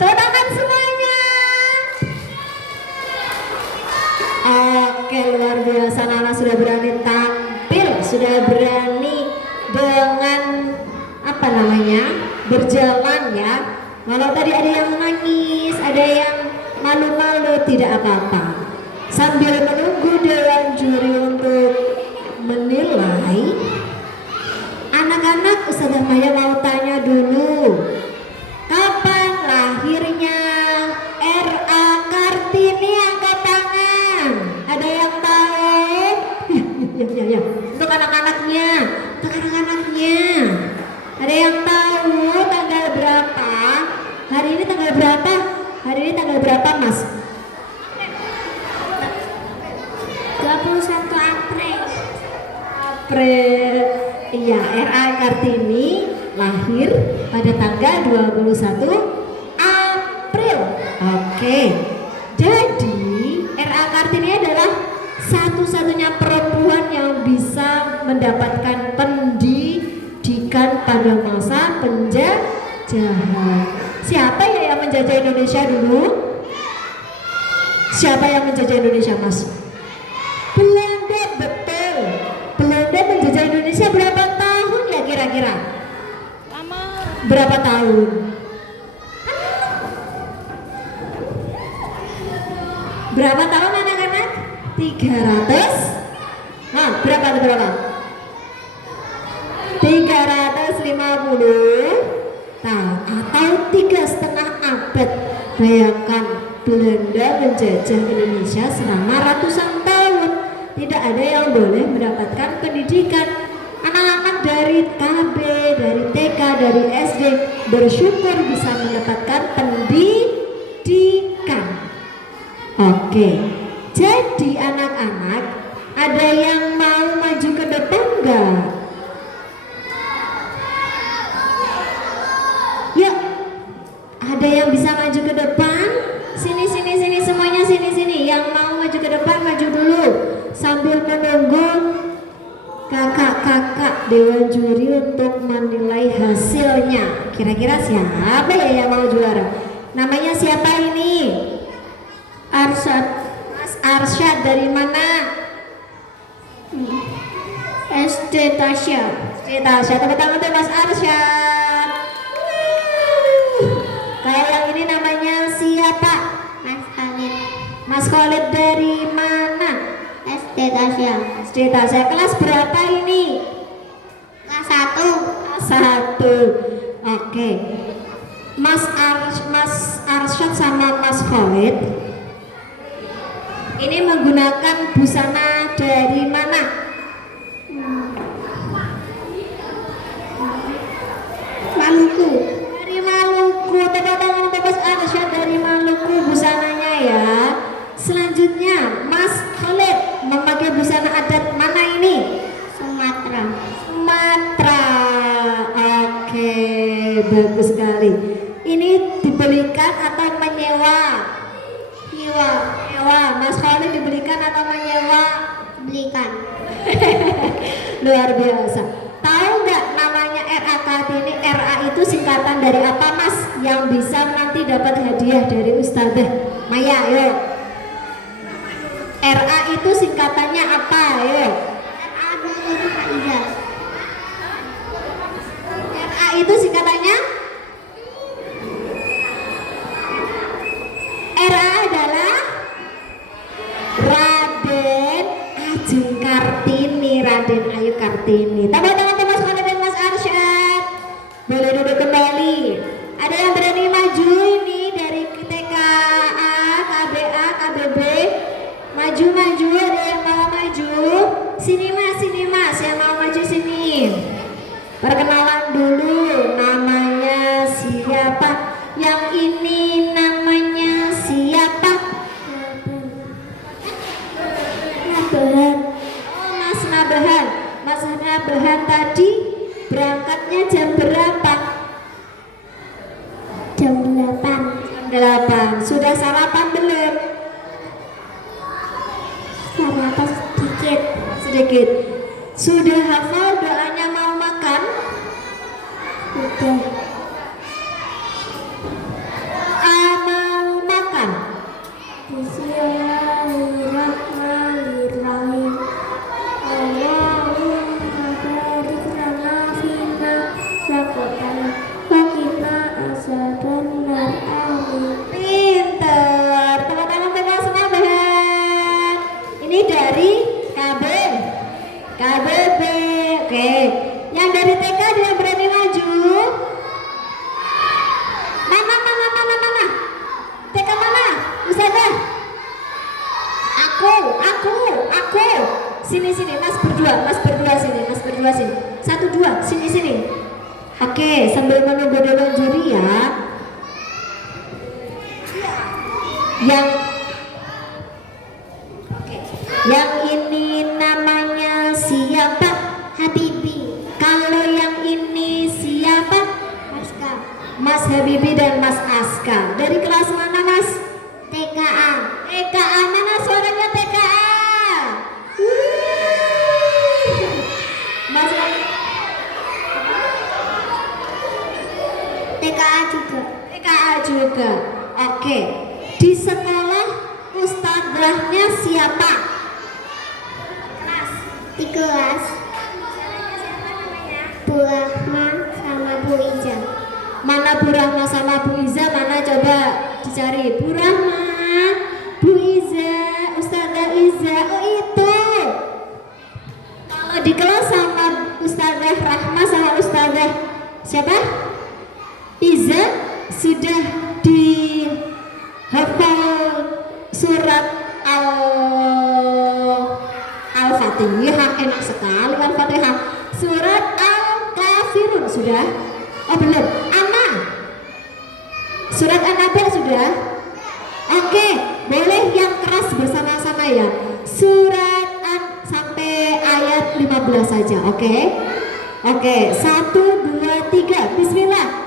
Tepuk semuanya. Oke, luar biasa. Nana sudah berani tampil, sudah berani dengan apa namanya berjalan ya. Kalau tadi ada yang menangis, ada yang malu-malu, tidak apa-apa. Sambil menunggu dewan juri untuk menilai, anak-anak Ustazah Maya mau tanya dulu, kapan lahirnya R.A. Kartini? Angkat tangan. Ada yang tahu? Ya. Untuk anak-anaknya, ada yang tahu tanggal berapa? Hari ini tanggal berapa? Hari ini tanggal berapa, Mas? 21 April. April. Iya, R.A. Kartini lahir pada tanggal 21 April. Oke. Jadi, R.A. Kartini adalah satu-satunya perempuan yang bisa mendapatkan pendidikan pada masa penjajahan. Siapa ya yang menjajah Indonesia dulu? Siapa yang menjajah Indonesia, Mas? Belanda, betul. Belanda menjajah Indonesia berapa tahun ya kira-kira? Lama. Berapa tahun? Berapa tahun anak-anak? 300? Nah, berapa? 350 tahun atau 3,5 abad. Bayangkan, Belanda menjajah Indonesia selama ratusan tahun. Tidak ada yang boleh mendapatkan pendidikan. Anak-anak dari KB, dari TK, dari SD bersyukur bisa mendapatkan pendidikan. Oke, jadi anak-anak, ada yang mau maju ke depan nggak? Yuk, ada yang bisa maju ke depan? Sini semuanya, sini. Yang mau maju ke depan, maju dulu. Sambil menunggu kakak-kakak dewan juri untuk menilai hasilnya. Kira-kira siapa ya yang mau juara? Namanya siapa ini? Arsyad. Mas Arsyad dari mana? SD Tasya. SD Tasya. Tepuk tangan untuk Mas Arsyad. Kalau yang ini namanya siapa? Mas Khalid. Mas Khalid dari mana? SD Tasya. SD Tasya. Kelas berapa ini? Kelas 1. Kelas 1. Oke. Mas Arsyad sama Mas Khalid ini menggunakan busana dari mana? Maluku. Dari Maluku. Tepuk tangan untuk Mas Arsyad dari Maluku busananya ya. Selanjutnya Mas Khalid memakai busana adat mana ini? Sumatera. Sumatera. Oke, bagus sekali. Ini dibelikan atau menyewa? Menyewa. Mas Khalid dibelikan atau menyewa? Belikan. Luar biasa. Tahu nggak namanya R.A. Kartini? R.A. itu singkatan dari apa, Mas? Yang bisa nanti dapat hadiah dari Ustazah Maya, yuk. R.A. itu singkatannya apa, yuk? R.A. itu singkatannya? R.A. adalah Raden Ajeng Kartini, Raden Ayu Kartini. Tepuk tangan untuk Mas Khalid dan Mas Arsyad. Boleh duduk kembali. Ada yang berani maju ini dari TKA, KBA, KBB? Maju, ada yang mau maju? Sini mas, yang mau maju sini. Perkenalan dulu, namanya siapa? Yang ini namanya siapa? Nabahan. Oh, Mas Nabahan. Mas Nabahan tadi Berangkatnya jam berapa? Jam 8. Jam 8. Sudah sarapan belum? Sarapan sedikit. Sedikit. Sudah hafal doanya mau makan? Udah. Mau makan? Bismillahirrahmanirrahim. Allahumma barik lana fima razaqtana wa qina azabannar. Amin. Pinter. Teman-teman tepuk semangat. Ini dari KBB. Oke. Yang dari TK ada yang berani maju? Mana? TK mana? Ustazah. Aku. Sini Mas berdua sini. 1 2 sini. Oke, sambil menunggu dewan juri ya. Yang ini namanya siapa? Habibi. Kalau yang ini siapa? Aska. Mas Habibi dan Mas Aska. Dari kelas mana Mas? TKA. TKA, mana suaranya TKA? Mas TKA juga. TKA juga. Oke. Di sekolah ustadzahnya siapa? Di kelas Bu Rahma sama Bu Iza. Mana Bu Rahma sama Bu Iza? Mana coba dicari. Bu Rahma, Bu Iza, Ustazah Iza. Oh itu. Kalau di kelas sama Ustazah Rahma sama Ustazah siapa? Iza sudah dihafal surat Al-Fatihah. Enak sekali Al-Fatihah. Surat Al-Kafirun sudah? Oh belum. Amma. Surat An-Naba sudah? Oke, boleh yang keras bersama-sama ya. Surat sampai ayat 15 saja, oke? Oke, 1 2 3. Bismillah.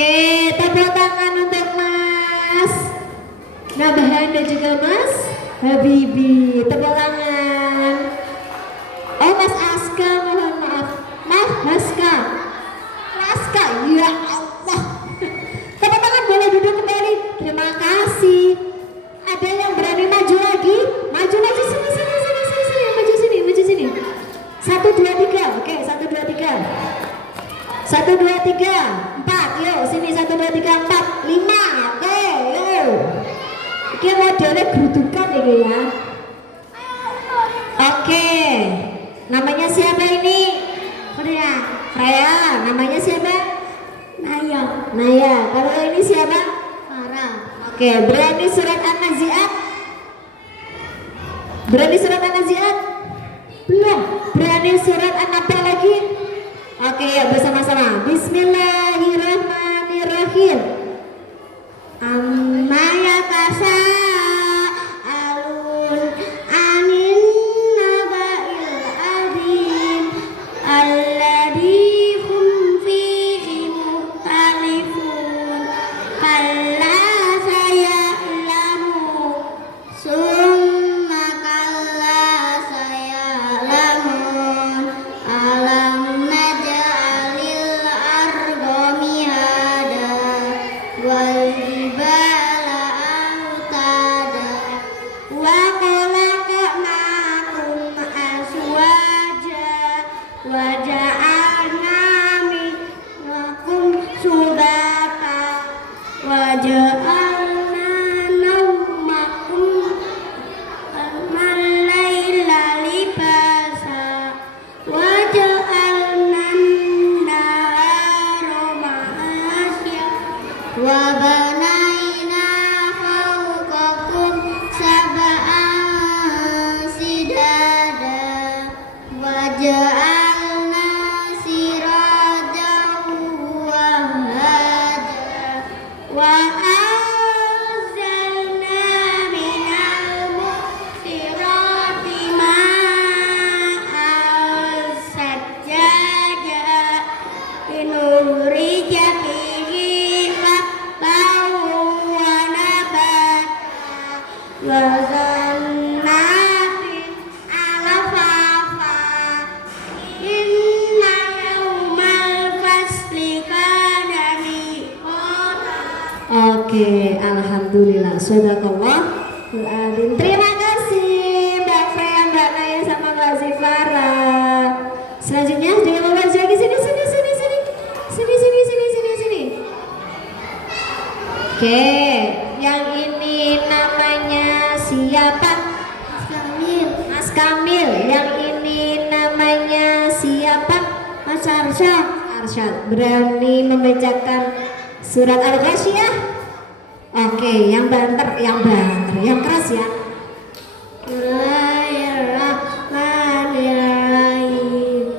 Oke, tepuk tangan untuk Mas Nabahan dan juga Mas Habibi. Tepuk tangan. Oh, Mas Aska, mohon maaf. Mas Haska. Aska, ya Allah. Tepuk tangan, boleh duduk kembali. Terima kasih. Ada yang berani maju lagi? Maju lagi sini. Maju sini. 1 2 3. Oke, 1 2 3. 1 2 3 4. Yuk sini 1 2 3 4 5. Oke, yuk. Ini modelnya gerudukan ini ya. Oke. Namanya siapa ini? Freya. Namanya siapa? Naya. Kalau ini siapa? Farah. Oke, berani surat An-Nazi'at? Belum. Berani surat An-Naba lagi? Oke, ya bersama-sama. Bismillahirrahmanirrahim. Amma yatasaalun anil naba'il adzim alladzi hum fihi mukhtalifun kalla saya'lamun summa kalla saya'lamun alam naj'alil arda mihada Alhamdulillah, sadaqallah. Terima kasih Mbak Freya, Mbak Naya sama Mbak Zifara. Selanjutnya dengan Mbak Zaki sini. Oke, yang ini namanya siapa? Mas Kamil. Yang ini namanya siapa? Mas Arsyad. Berani membacakan surat Al-Ghasyiyah? Oke, yang banter, yang keras ya. Bismillahirrahmanirrahim.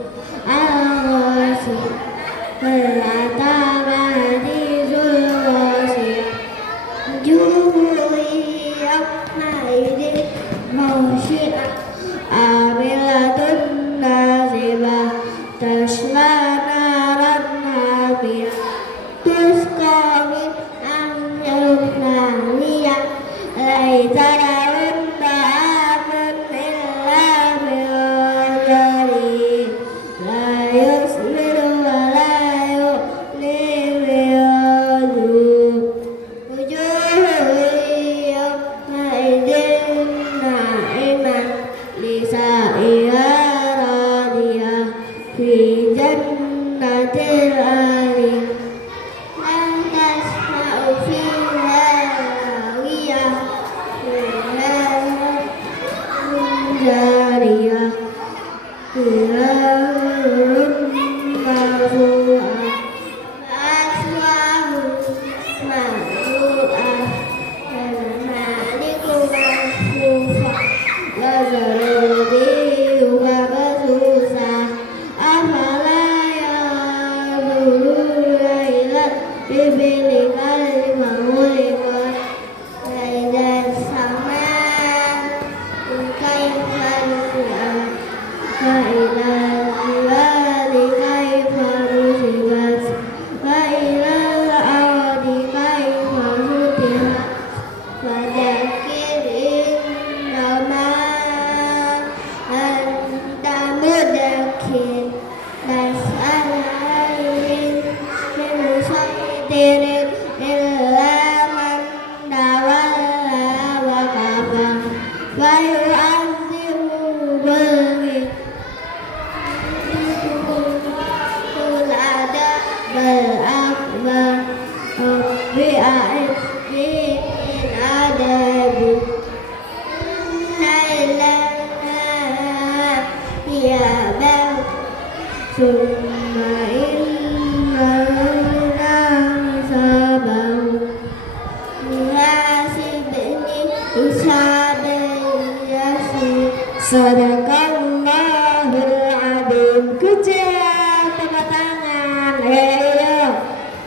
Sadaqallahul adzim. Kejam, tepuk tangan. Ayo.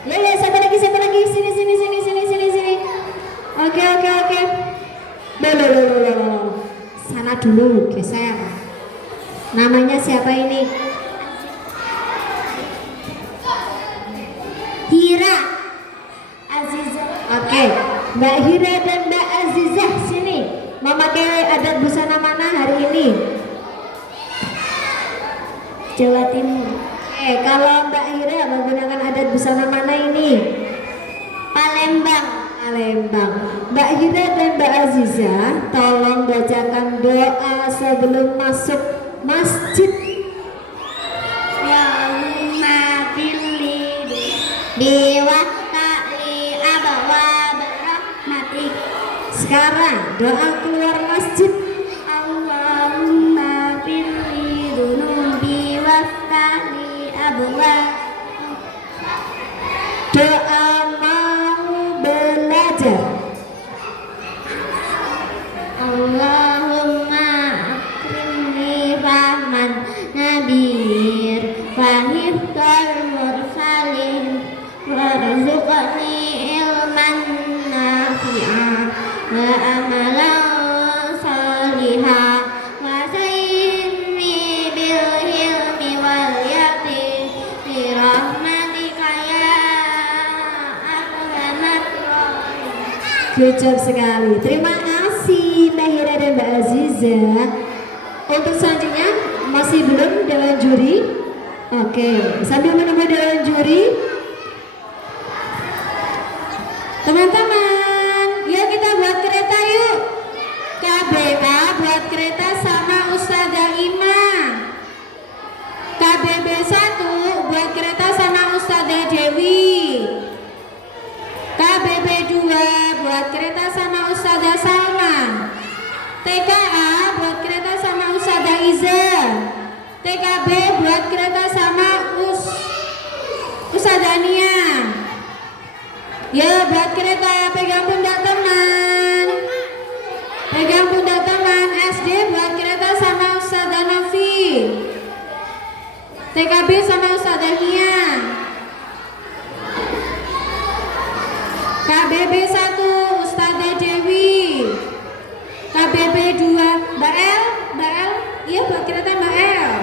Ya, satu lagi. Sini. Oke. Loh. Sana dulu, geser. Namanya siapa ini? Hira Azizah. Oke, Mbak Hira dan Mbak Azizah sini. Memakai adat busana mana hari ini? Jawa Timur. Kalau Mbak Hira menggunakan adat busana mana ini? Palembang. Mbak Hira dan Mbak Azizah, tolong bacakan doa sebelum masuk masjid. Allahumma billi biwasta'li abawab rahmatik. Sekarang doa keluar masjid. Allahumma billi dunubi wasta'li abawab. Doa mau belajar. Allahumma akrimni fahman nabir fahifdal mursalin warzuqni ilman nafi'ah wa amalan salihah wa sayyidni bil hilmi wal yaqin bi rahmatika ya arhamar rahimin. Kejam sekali. Terima kasih Mbak Hira dan Mbak Azizah. Untuk selanjutnya masih belum Dewan Juri. Oke, sambil menunggu Dewan Juri, teman-teman, ya TKA buat kereta sama Ustazah Iza. TKB buat kereta sama Ustazah Nia. Ya, buat kereta pegang pundak teman. Pegang pundak teman. SD buat kereta sama Ustazah Novi. TKB sama Ustazah Nia. KBB 1 Ustazah Dewi. KBB 2 Mbak El. Iya, buat kereta Mbak El.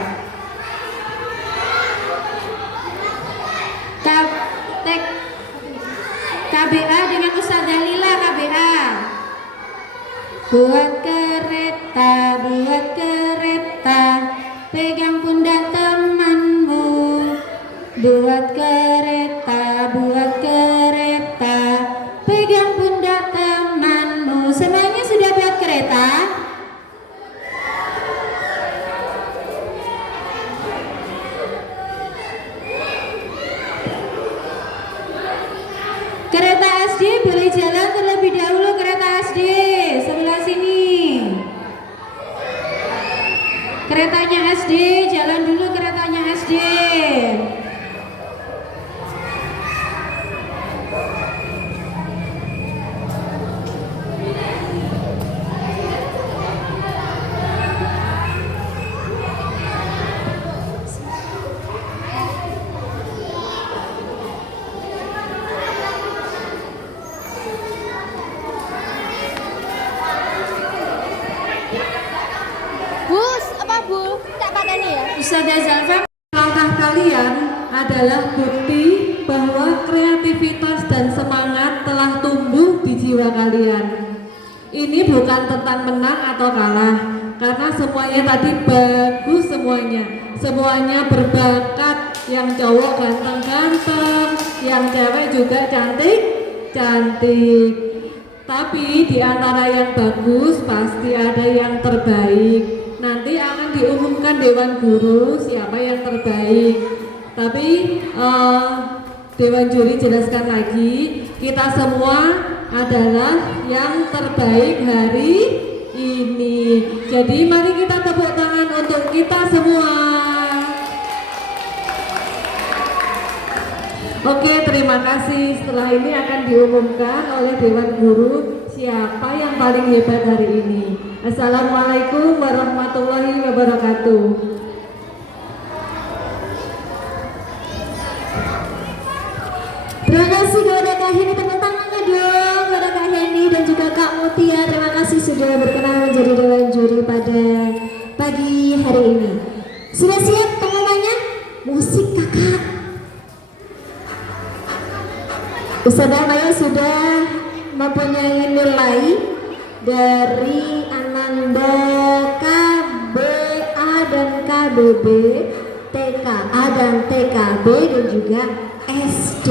KBA dengan Ustazah Lila. KBA buat kereta pegang pundak temanmu. Buat kereta pegang pundak temanmu. Semuanya sudah buat kereta? Kereta SD boleh jalan terlebih dahulu. Kereta SD sebelah sini. Keretanya SD jalan dulu. Keretanya SD. Ustazah Zalfa, langkah kalian adalah bukti bahwa kreativitas dan semangat telah tumbuh di jiwa kalian. Ini bukan tentang menang atau kalah, karena semuanya tadi bagus semuanya. Semuanya berbakat, yang cowok ganteng-ganteng, yang cewek juga cantik-cantik. Tapi di antara yang bagus pasti ada yang terbaik. Nanti akan diumumkan Dewan Guru siapa yang terbaik. Tapi Dewan Juri jelaskan lagi, kita semua adalah yang terbaik hari ini. Jadi mari kita tepuk tangan untuk kita semua. Oke, terima kasih. Setelah ini akan diumumkan oleh Dewan Guru siapa yang paling hebat hari ini. Assalamualaikum warahmatullahi wabarakatuh. Terima kasih kepada Kak Heni, tepuk tangannya dong kepada Kak Heni dan juga Kak Mutia. Terima kasih sudah berkenan menjadi Dewan Juri pada pagi hari ini. Sudah siap pengumumannya? Musik kakak. Ustazah Maya sudah mempunyai nilai dari Ananda KBA dan KBB, TKA dan TKB dan juga SD.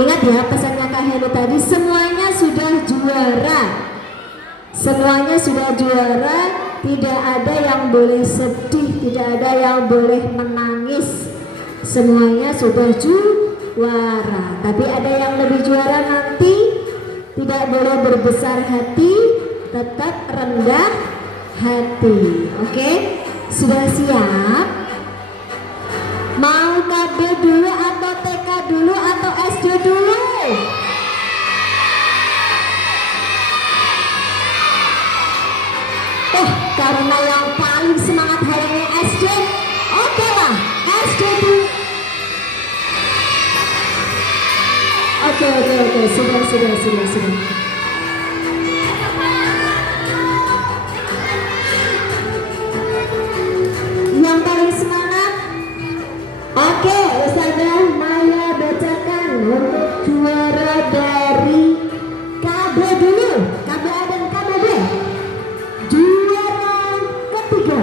Ingat ya pesannya Kak Heni tadi, semuanya sudah juara. Semuanya sudah juara, tidak ada yang boleh sedih, tidak ada yang boleh menangis. Semuanya sudah juara. Tapi ada yang lebih juara nanti, tidak boleh berbesar hati, tetap rendah hati. Oke? Sudah siap? Mau KB dulu atau TK dulu atau SD dulu? Karena yang paling semangat hari ini SD, oke lah, SD dulu. Oke, sudah. Yang paling semangat, oke, Ustazah Maya bacakan untuk juara dari KB dulu, KBA dan KBB. Juara ketiga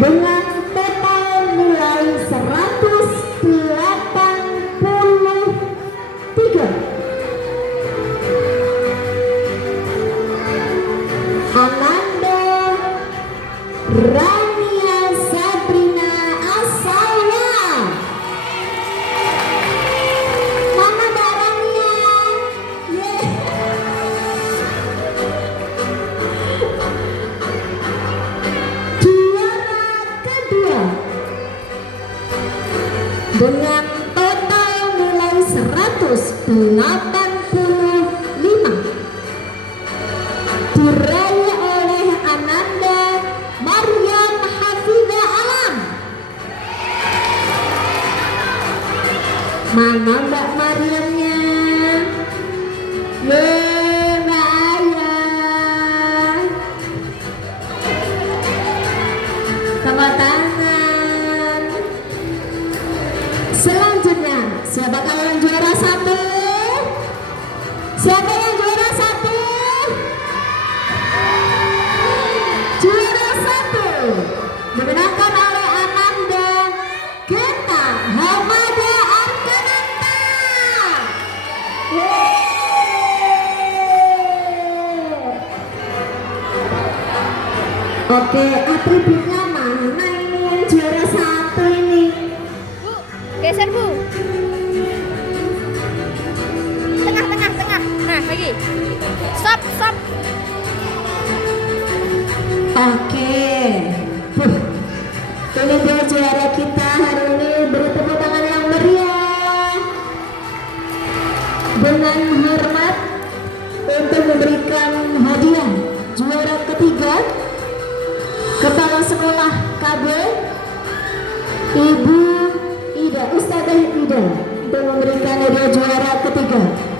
dengan total nilai 183. Ananda Rania Sabrina Asalwa. Mana Mbak Rania? Yeay. diraih oleh Ananda Maryam Hafizah Alam. Mana Mbak Maryamnya? Mbak Ayah. Tepuk tangan. Selanjutnya, siapa yang juara 1? Siapa yang juara 1? Juara 1 dimenangkan oleh Ananda Genta Hamada Arkananta. Oke, atributnya mana ini yang juara 1 ini? Bu, geser Bu. Tengah. Nah, lagi. Stop. Oke. Ini dia juara kita hari ini. Beri tepuk tangan yang meriah. Dengan hormat untuk memberikan hadiah juara ketiga, Kepala Sekolah KB Ibu Ida, Ustazah Ida, untuk memberikan hadiah juara ketiga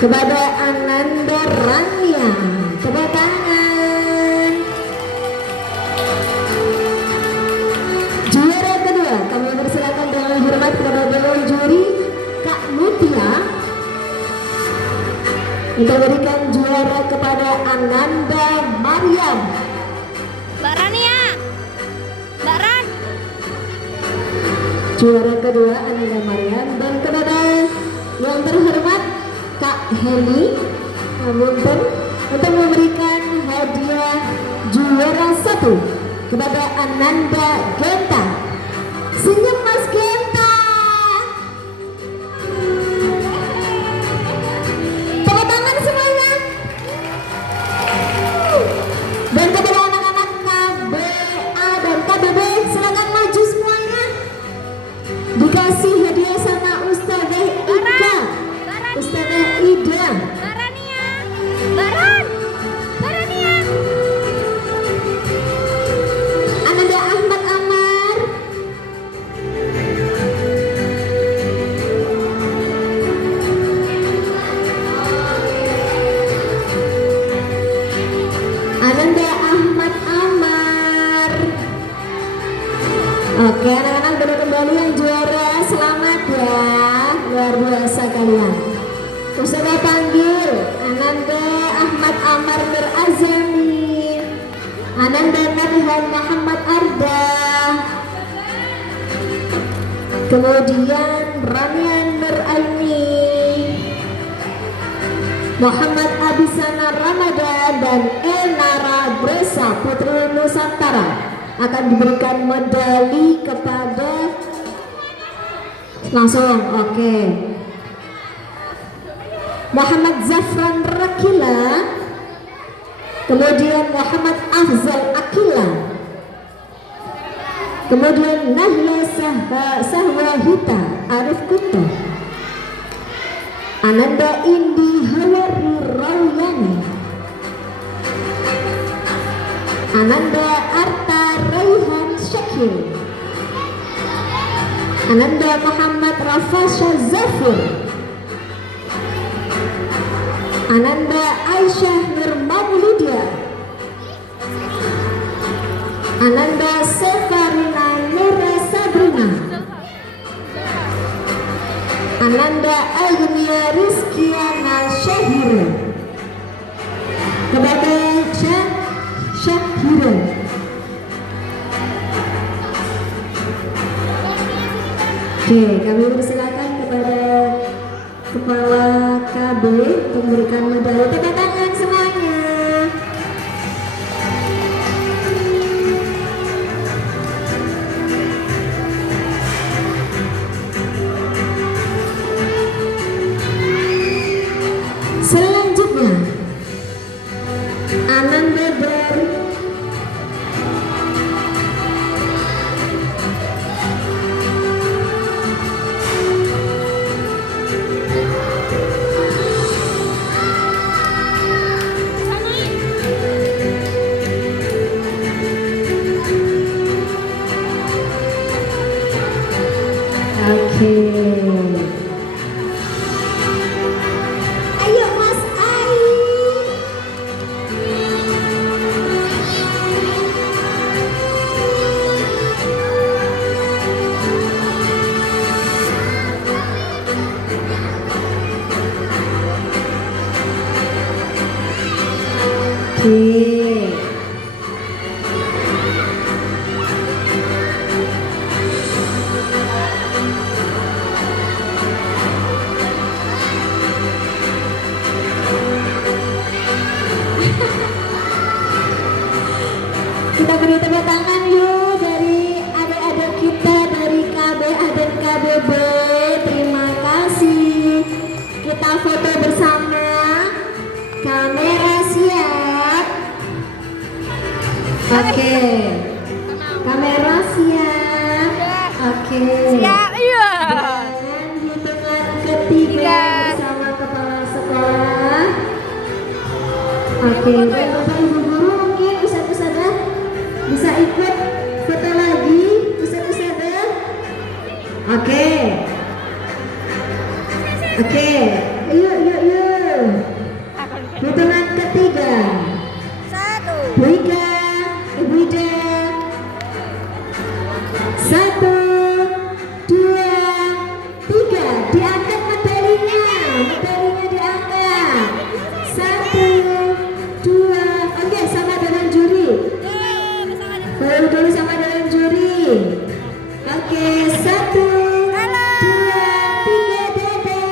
kepada Ananda Rania. Tepuk tangan. Juara kedua, kami persilakan dengan hormat kepada Dewan Juri Kak Mutia untuk memberikan juara kepada Ananda Maryam. Mbak Rania. Mbak Ran. Juara kedua Ananda Maryam, dan kepada yang terhormat Kak Heli Munten untuk memberikan hadiah juara 1 kepada Ananda Genta. Senyum Mas Genta. Tepuk tangan semuanya. Dan kepada anak-anak KBA dan KBB, silakan maju semuanya. Dikasih hadiah sama Ustazah Ida. Ustazah Ida. Mbak Rania. Mbak Rania. Ananda Ahmad Amar. Ananda Ahmad Amar. Oke, anak-anak sudah kembali yang juara. Selamat ya, luar biasa kalian. Ustazah panggil Ananda Ahmad Amar Nur Azami, Ananda Narhan Muhammad Arda, kemudian Ramian Nur Aini, Muhammad Abisana Ramadan, dan Elnara Bresa Putri Nusantara akan diberikan medali kepada langsung. Oke. Muhammad Zafran Rakila, kemudian Muhammad Afzal Akila, kemudian Nahla Sahwahita Arif Kuto, Ananda Indi Hawari Rawyani, Ananda Arta Raihan Syakir, Ananda Muhammad Rafasha Zafir, Ananda Aisyah Nur Mauludia, Ananda Sefarina Nura Sabrina, Ananda Agnia Rizkiana Syahira, kepada Syahira. Oke, kami persilakan kepada Kepala KB untuk memberikan medali. Tepuk tangan semuanya. Selanjutnya Ananda Bar Oke. Kita beri tepuk tangan yuk dari adik-adik kita dari KBA dan KBB. Terima kasih. Kita foto bersama. Kamera siap. Oke. Kamera siap. Oke. Siap, iya. Dan hitungan ketiga bersama kepala sekolah. Oke, dan Bapak Ibu guru mungkin ustaz-ustazah bisa ikut foto lagi, ustaz-ustazah. Oke. Oke, yuk. Hitungan ketiga. 1, Bu Ika, Ibu Ida. 1, 2, 3. Diangkat medalinya diangkat. 1, 2. Oke, sama dengan juri. Baru dulu sama dengan juri. Oke, 1, 2, 3, dadah.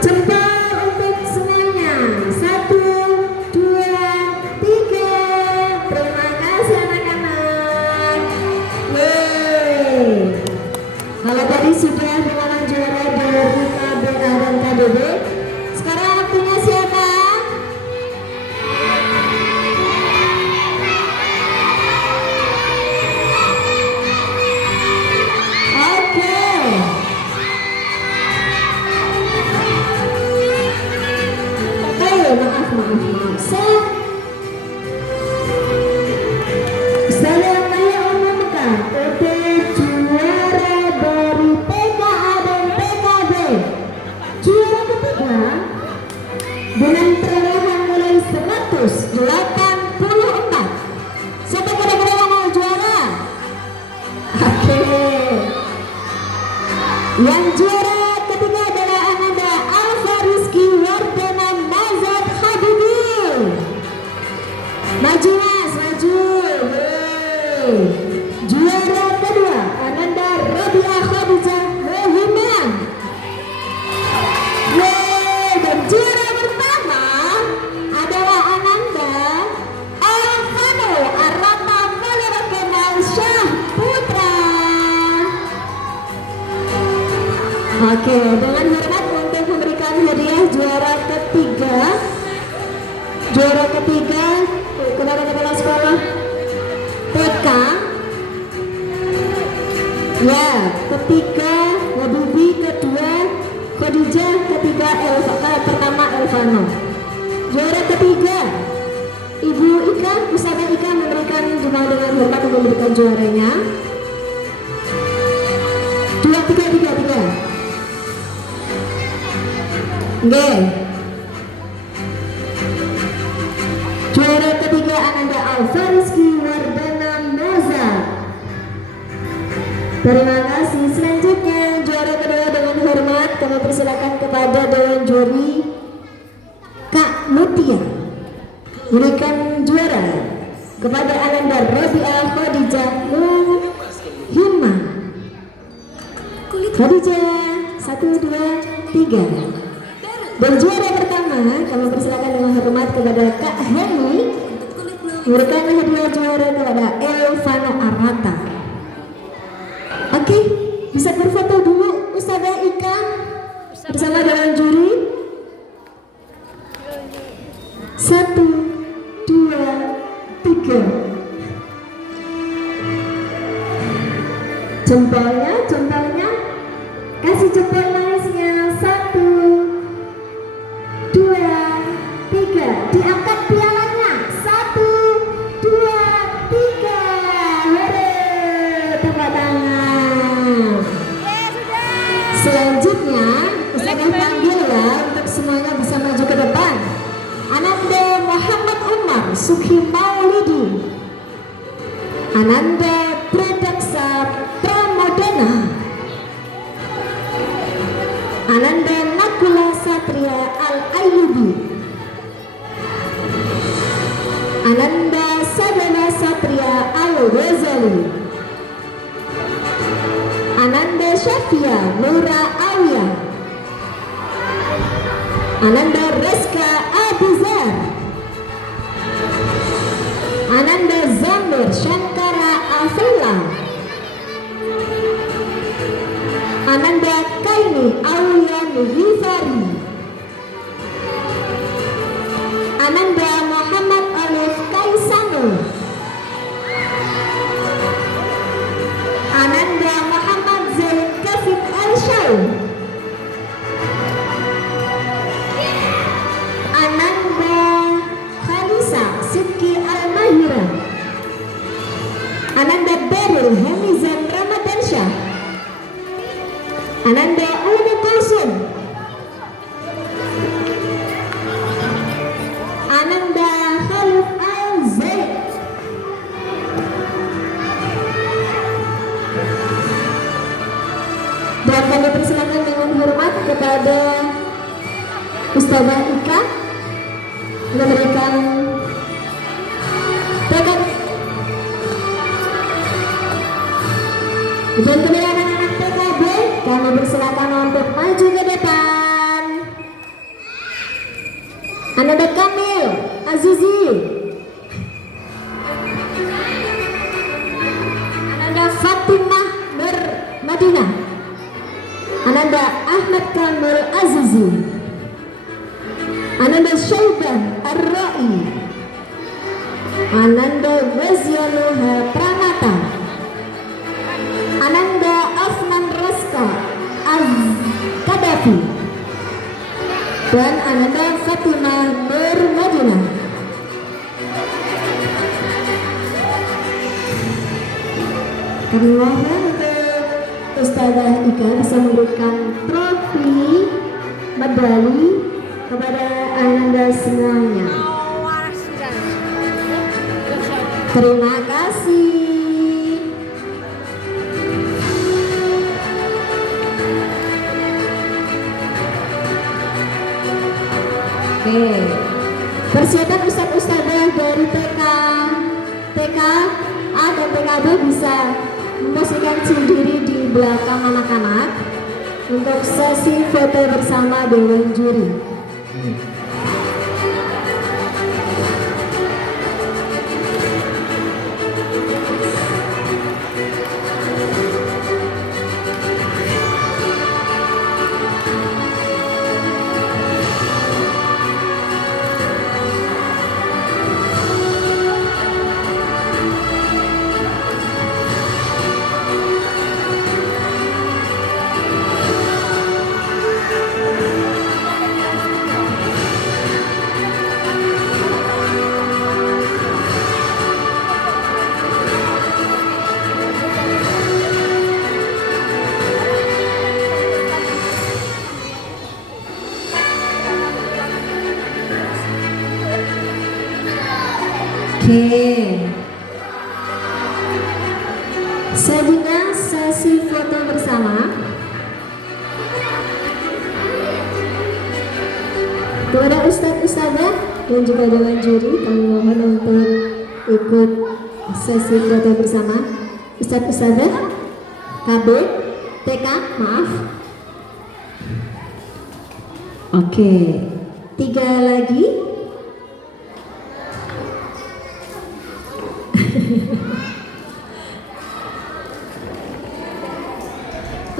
Jempol untuk semuanya. 1, 2, 3. Terima kasih anak-anak. Yeay. Kalau tadi sudah dengan juara dari KBA dan KBB, sekarang waktunya siapa? Oke. Maaf. Saya umumkan untuk juara dari PKA dan PKB. Juara ketiga dengan perolehan nilai 184. Siapa kira-kira yang mau juara? Oke. Yang juara ketiga adalah Ananda Alfa Rizky Wardana Nazar Habibi. Maju mas, maju. Yeay. Juara kedua Ananda Rabiah Khadijah Mohimah. Yeay. Dan juara pertama adalah Ananda Alvano Arata Malera Kemal Syah Putra. Oke, dengan hormat untuk memberikan hadiah juara ketiga kepada kepala sekolah TK. Ya, ketiga Wadubi, kedua Khadijah, ketiga pertama Elvano. Juara ketiga Ibu Ika, Pusaka Ika memberikan dengan hormat untuk memberikan juaranya. 2, 3. Oke. Juara ketiga Ananda Alfa Rizky Wardana Moza. Terima kasih. Selanjutnya juara kedua dengan hormat kami persilakan kepada dewan juri Kak Mutia berikan juara kepada Ananda Rabiah Khadijah Muhimah. Khadijah 1, 2, 3. Dan juara pertama kami persilakan dengan hormat kepada Kak Heni memberikan hadiah juara kepada Elvano Arata. Oke, bisa berfoto dulu Ustazah Ika bersama dengan juri. 1, 2, 3. Jempolnya kasih jempol manisnya. 1, 2, 3. Diangkat pialanya. 1, 2, 3. Hore, tepuk tangan. Selanjutnya saya panggil ya untuk semuanya bisa maju ke depan. Ananda Muhammad Umar Sukhi Maulidi, Ananda Pradaksa Pramodana, Ananda Nakula Satria Al Ayyubi, Ananda Muhammad Alif Kaisano, Ananda Muhammad Zain Kafif Al-Shaw, Ananda Khalisa Sidki Al-Mahira, Ananda Beril Hamizan Ramadansyah, Ananda Ulu Kulsum, Ananda Khalif Al-Zaid, dan kami persilakan dengan hormat kepada Ustazah Ika memberikan tekad. Dan kepada anak-anak PKB kami persilakan untuk maju ke depan. Ananda Kamil Azizi, Ananda Fatimah Nur Madinah, Ananda Ahmad Kamil Azizi, Ananda Syaibah Ar-Ra'i, Ananda Wazianuha Pranata, Ananda Afnan Raska Az-Kadafi, dan Ananda Fatimah Nur Madinah. Kami mohon untuk Ustazah Ika bisa memberikan trofi medali kepada Ananda semuanya. Terima kasih. Oke, persiapan ustadz-ustadzah dari TK A dan TKB bisa memposisikan sendiri di belakang anak-anak untuk sesi foto bersama Dewan Juri. Oke, selanjutnya sesi foto bersama. Kepada ustadz-ustadzah dan juga dewan juri kami mohon untuk ikut sesi foto bersama. Ustadz-ustadzah KB TK, maaf. Oke, 3 lagi.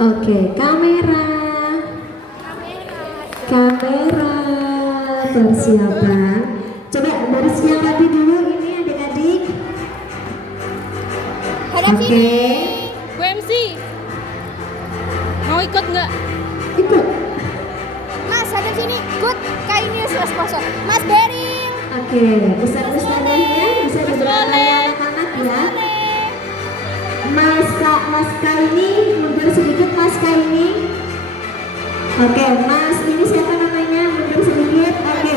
Oke, kamera persiapan. Coba bersiap rapi dulu ini adik-adik. Oke, Bu MC mau ikut nggak? ikut. Mas hadap sini, ikut. Kayak ini sudah sponsor. Mas Bering. Oke, ustadz-ustadzahnya bisa di belakang anak-anak ya. Mas Kaini, mundur sedikit Mas Kaini. Oke, Mas ini siapa namanya? Mundur sedikit. Oke,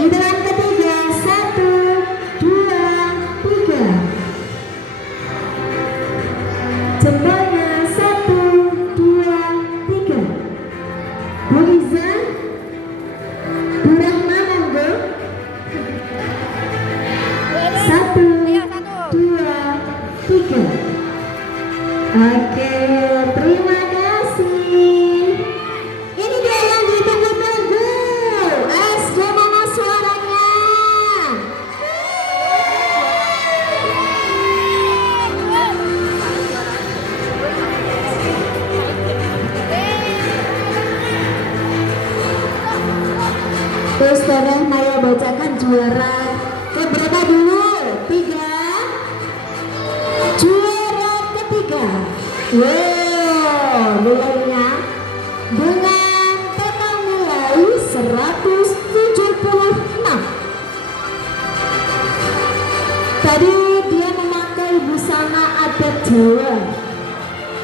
giliran ketiga, 1, 2, 3. Jempolnya 1, 2, 3. Bu Iza, Bu Rahma, monggo. 1, 2, 3. Oke, terima kasih. Ini dia yang ditunggu-tunggu. SD mana suaranya? Ustazah Maya bacakan juara keberapa dulu? 3. Juara ketiga. Wow, nilainya dengan total nilai 176. Tadi dia memakai busana adat Jawa.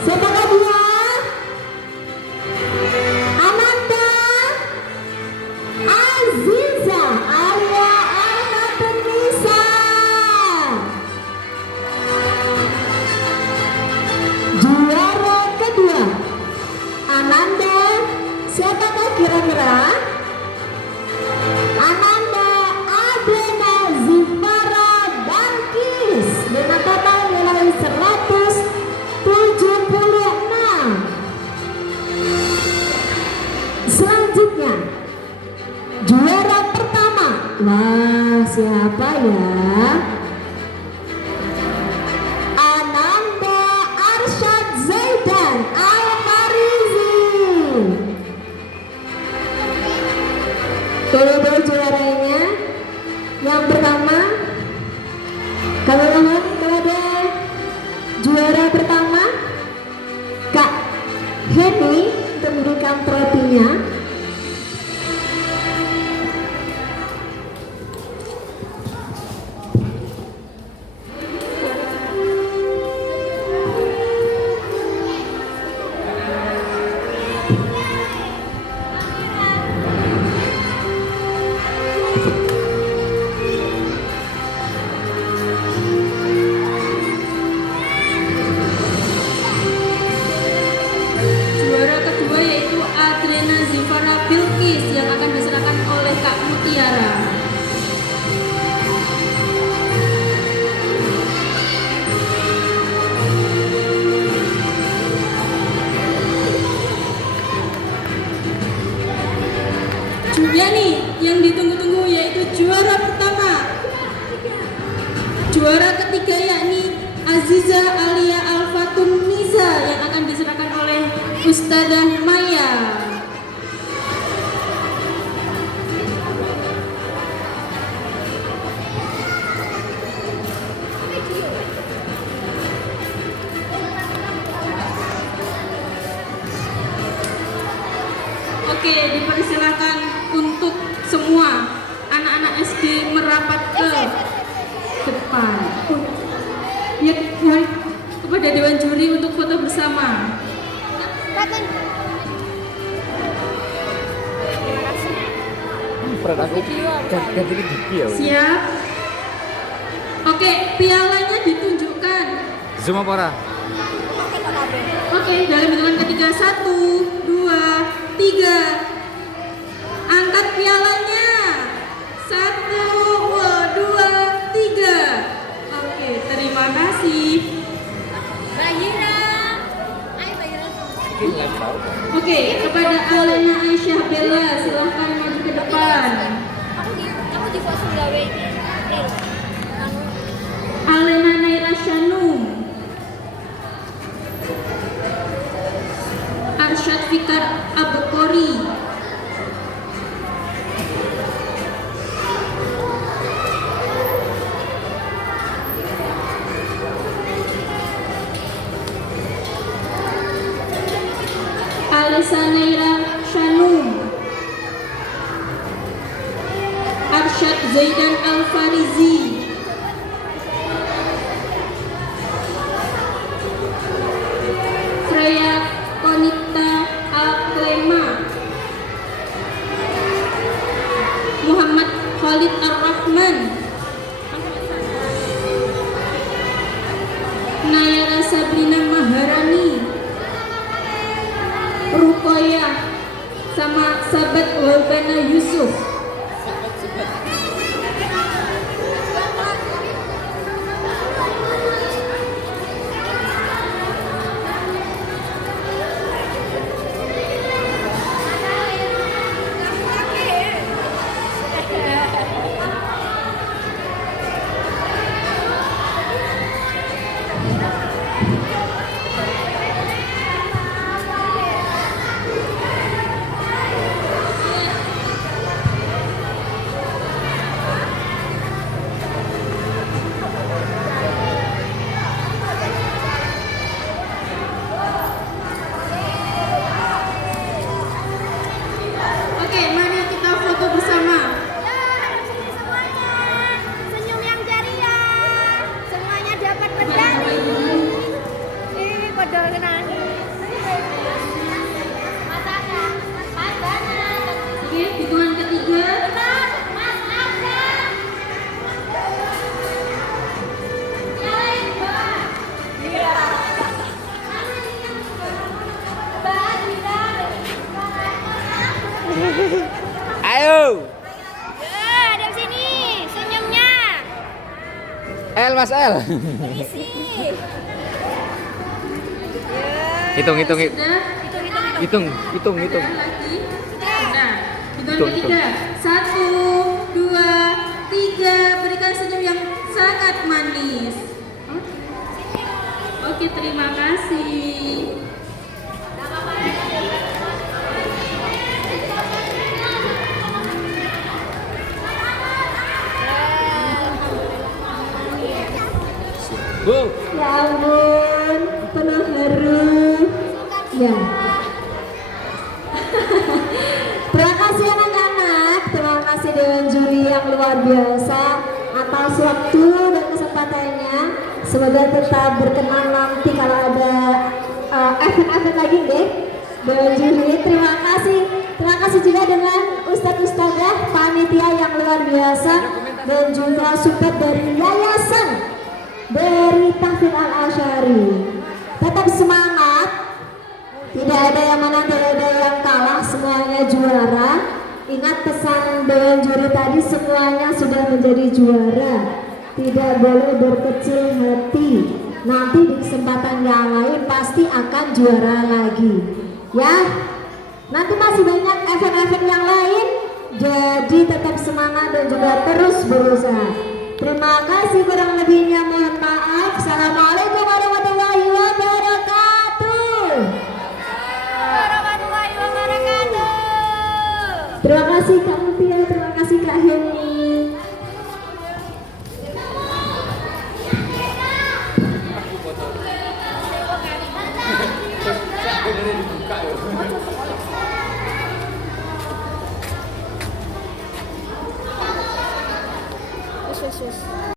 Siapakah dia? Ananda Aziza Alia Ananda. Juara kedua Ananda, siapakah kira-kira? Ananda Adena Zifara Bankis dengan total nilai 176. Selanjutnya juara pertama. Wah, siapa ya? Ananda Arsyad Zaidan Almarizi. Kedua juaranya. Yang pertama, kami mohon kepada juara pertama Kak Heni untuk memberikan trofinya. Juara kedua yaitu Adrena Zifara Bilkis yang akan diserahkan oleh Kak Mutiara. Ya nih, yang ditunggu-tunggu yaitu juara pertama. Juara ketiga yakni Aziza Alia Alfatun Niza yang akan diserahkan oleh Ustadzah Maya. Oke, dipersilakan untuk semua anak-anak SD merapat ke depan. Ya, mohon kepada Dewan Juri untuk foto bersama. Siap? Oke, pialanya ditunjukkan. Zoom apa ora? Oke, dalam hitungan ketiga, 1, 2, 3. Angkat pialanya. 1, 2, 3. Oke, terima kasih. Oke, kepada Alena Aisyah Bella, silahkan maju ke depan. Alena Naira Shanum, Arsyad Fikar Abukori, Alisa Naira Shanum, Arsyad Zaidan Al-Farizi, Freya Konita Al-Klema, Muhammad Khalid Ar-Rahman, Nayara Sabrina Maharani, Rukoya sama sahabat Walbana Yusuf. L Mas L. Hitung. Sudah? Hitung. Ada lagi? Nah, hitungan Hitung. ketiga. 1, 2, 3. Berikan senyum yang sangat manis. Oke, terima kasih. Bu. Ya ampun, penuh haru. Ya. Terima kasih anak-anak, terima kasih Dewan Juri yang luar biasa atas waktu dan kesempatannya. Semoga tetap berkenan nanti kalau ada event-event lagi deh. Dewan Juri, terima kasih juga dengan Ustadz-Ustadzah panitia yang luar biasa dan juga support dari yayasan dari Tahfidz Al-Asy'ari. Tetap semangat, tidak ada yang menang, tidak ada yang kalah, semuanya juara. Ingat pesan Dewan Juri tadi, semuanya sudah menjadi juara. Tidak boleh berkecil hati. Nanti di kesempatan yang lain pasti akan juara lagi. Ya, nanti masih banyak event-event yang lain. Jadi tetap semangat dan juga terus berusaha. Terima kasih, kurang lebihnya mohon maaf. Assalamualaikum warahmatullahi wabarakatuh. Warahmatullahi wabarakatuh. Terima kasih Kak Mutia, terima kasih Kak Heni. Sus.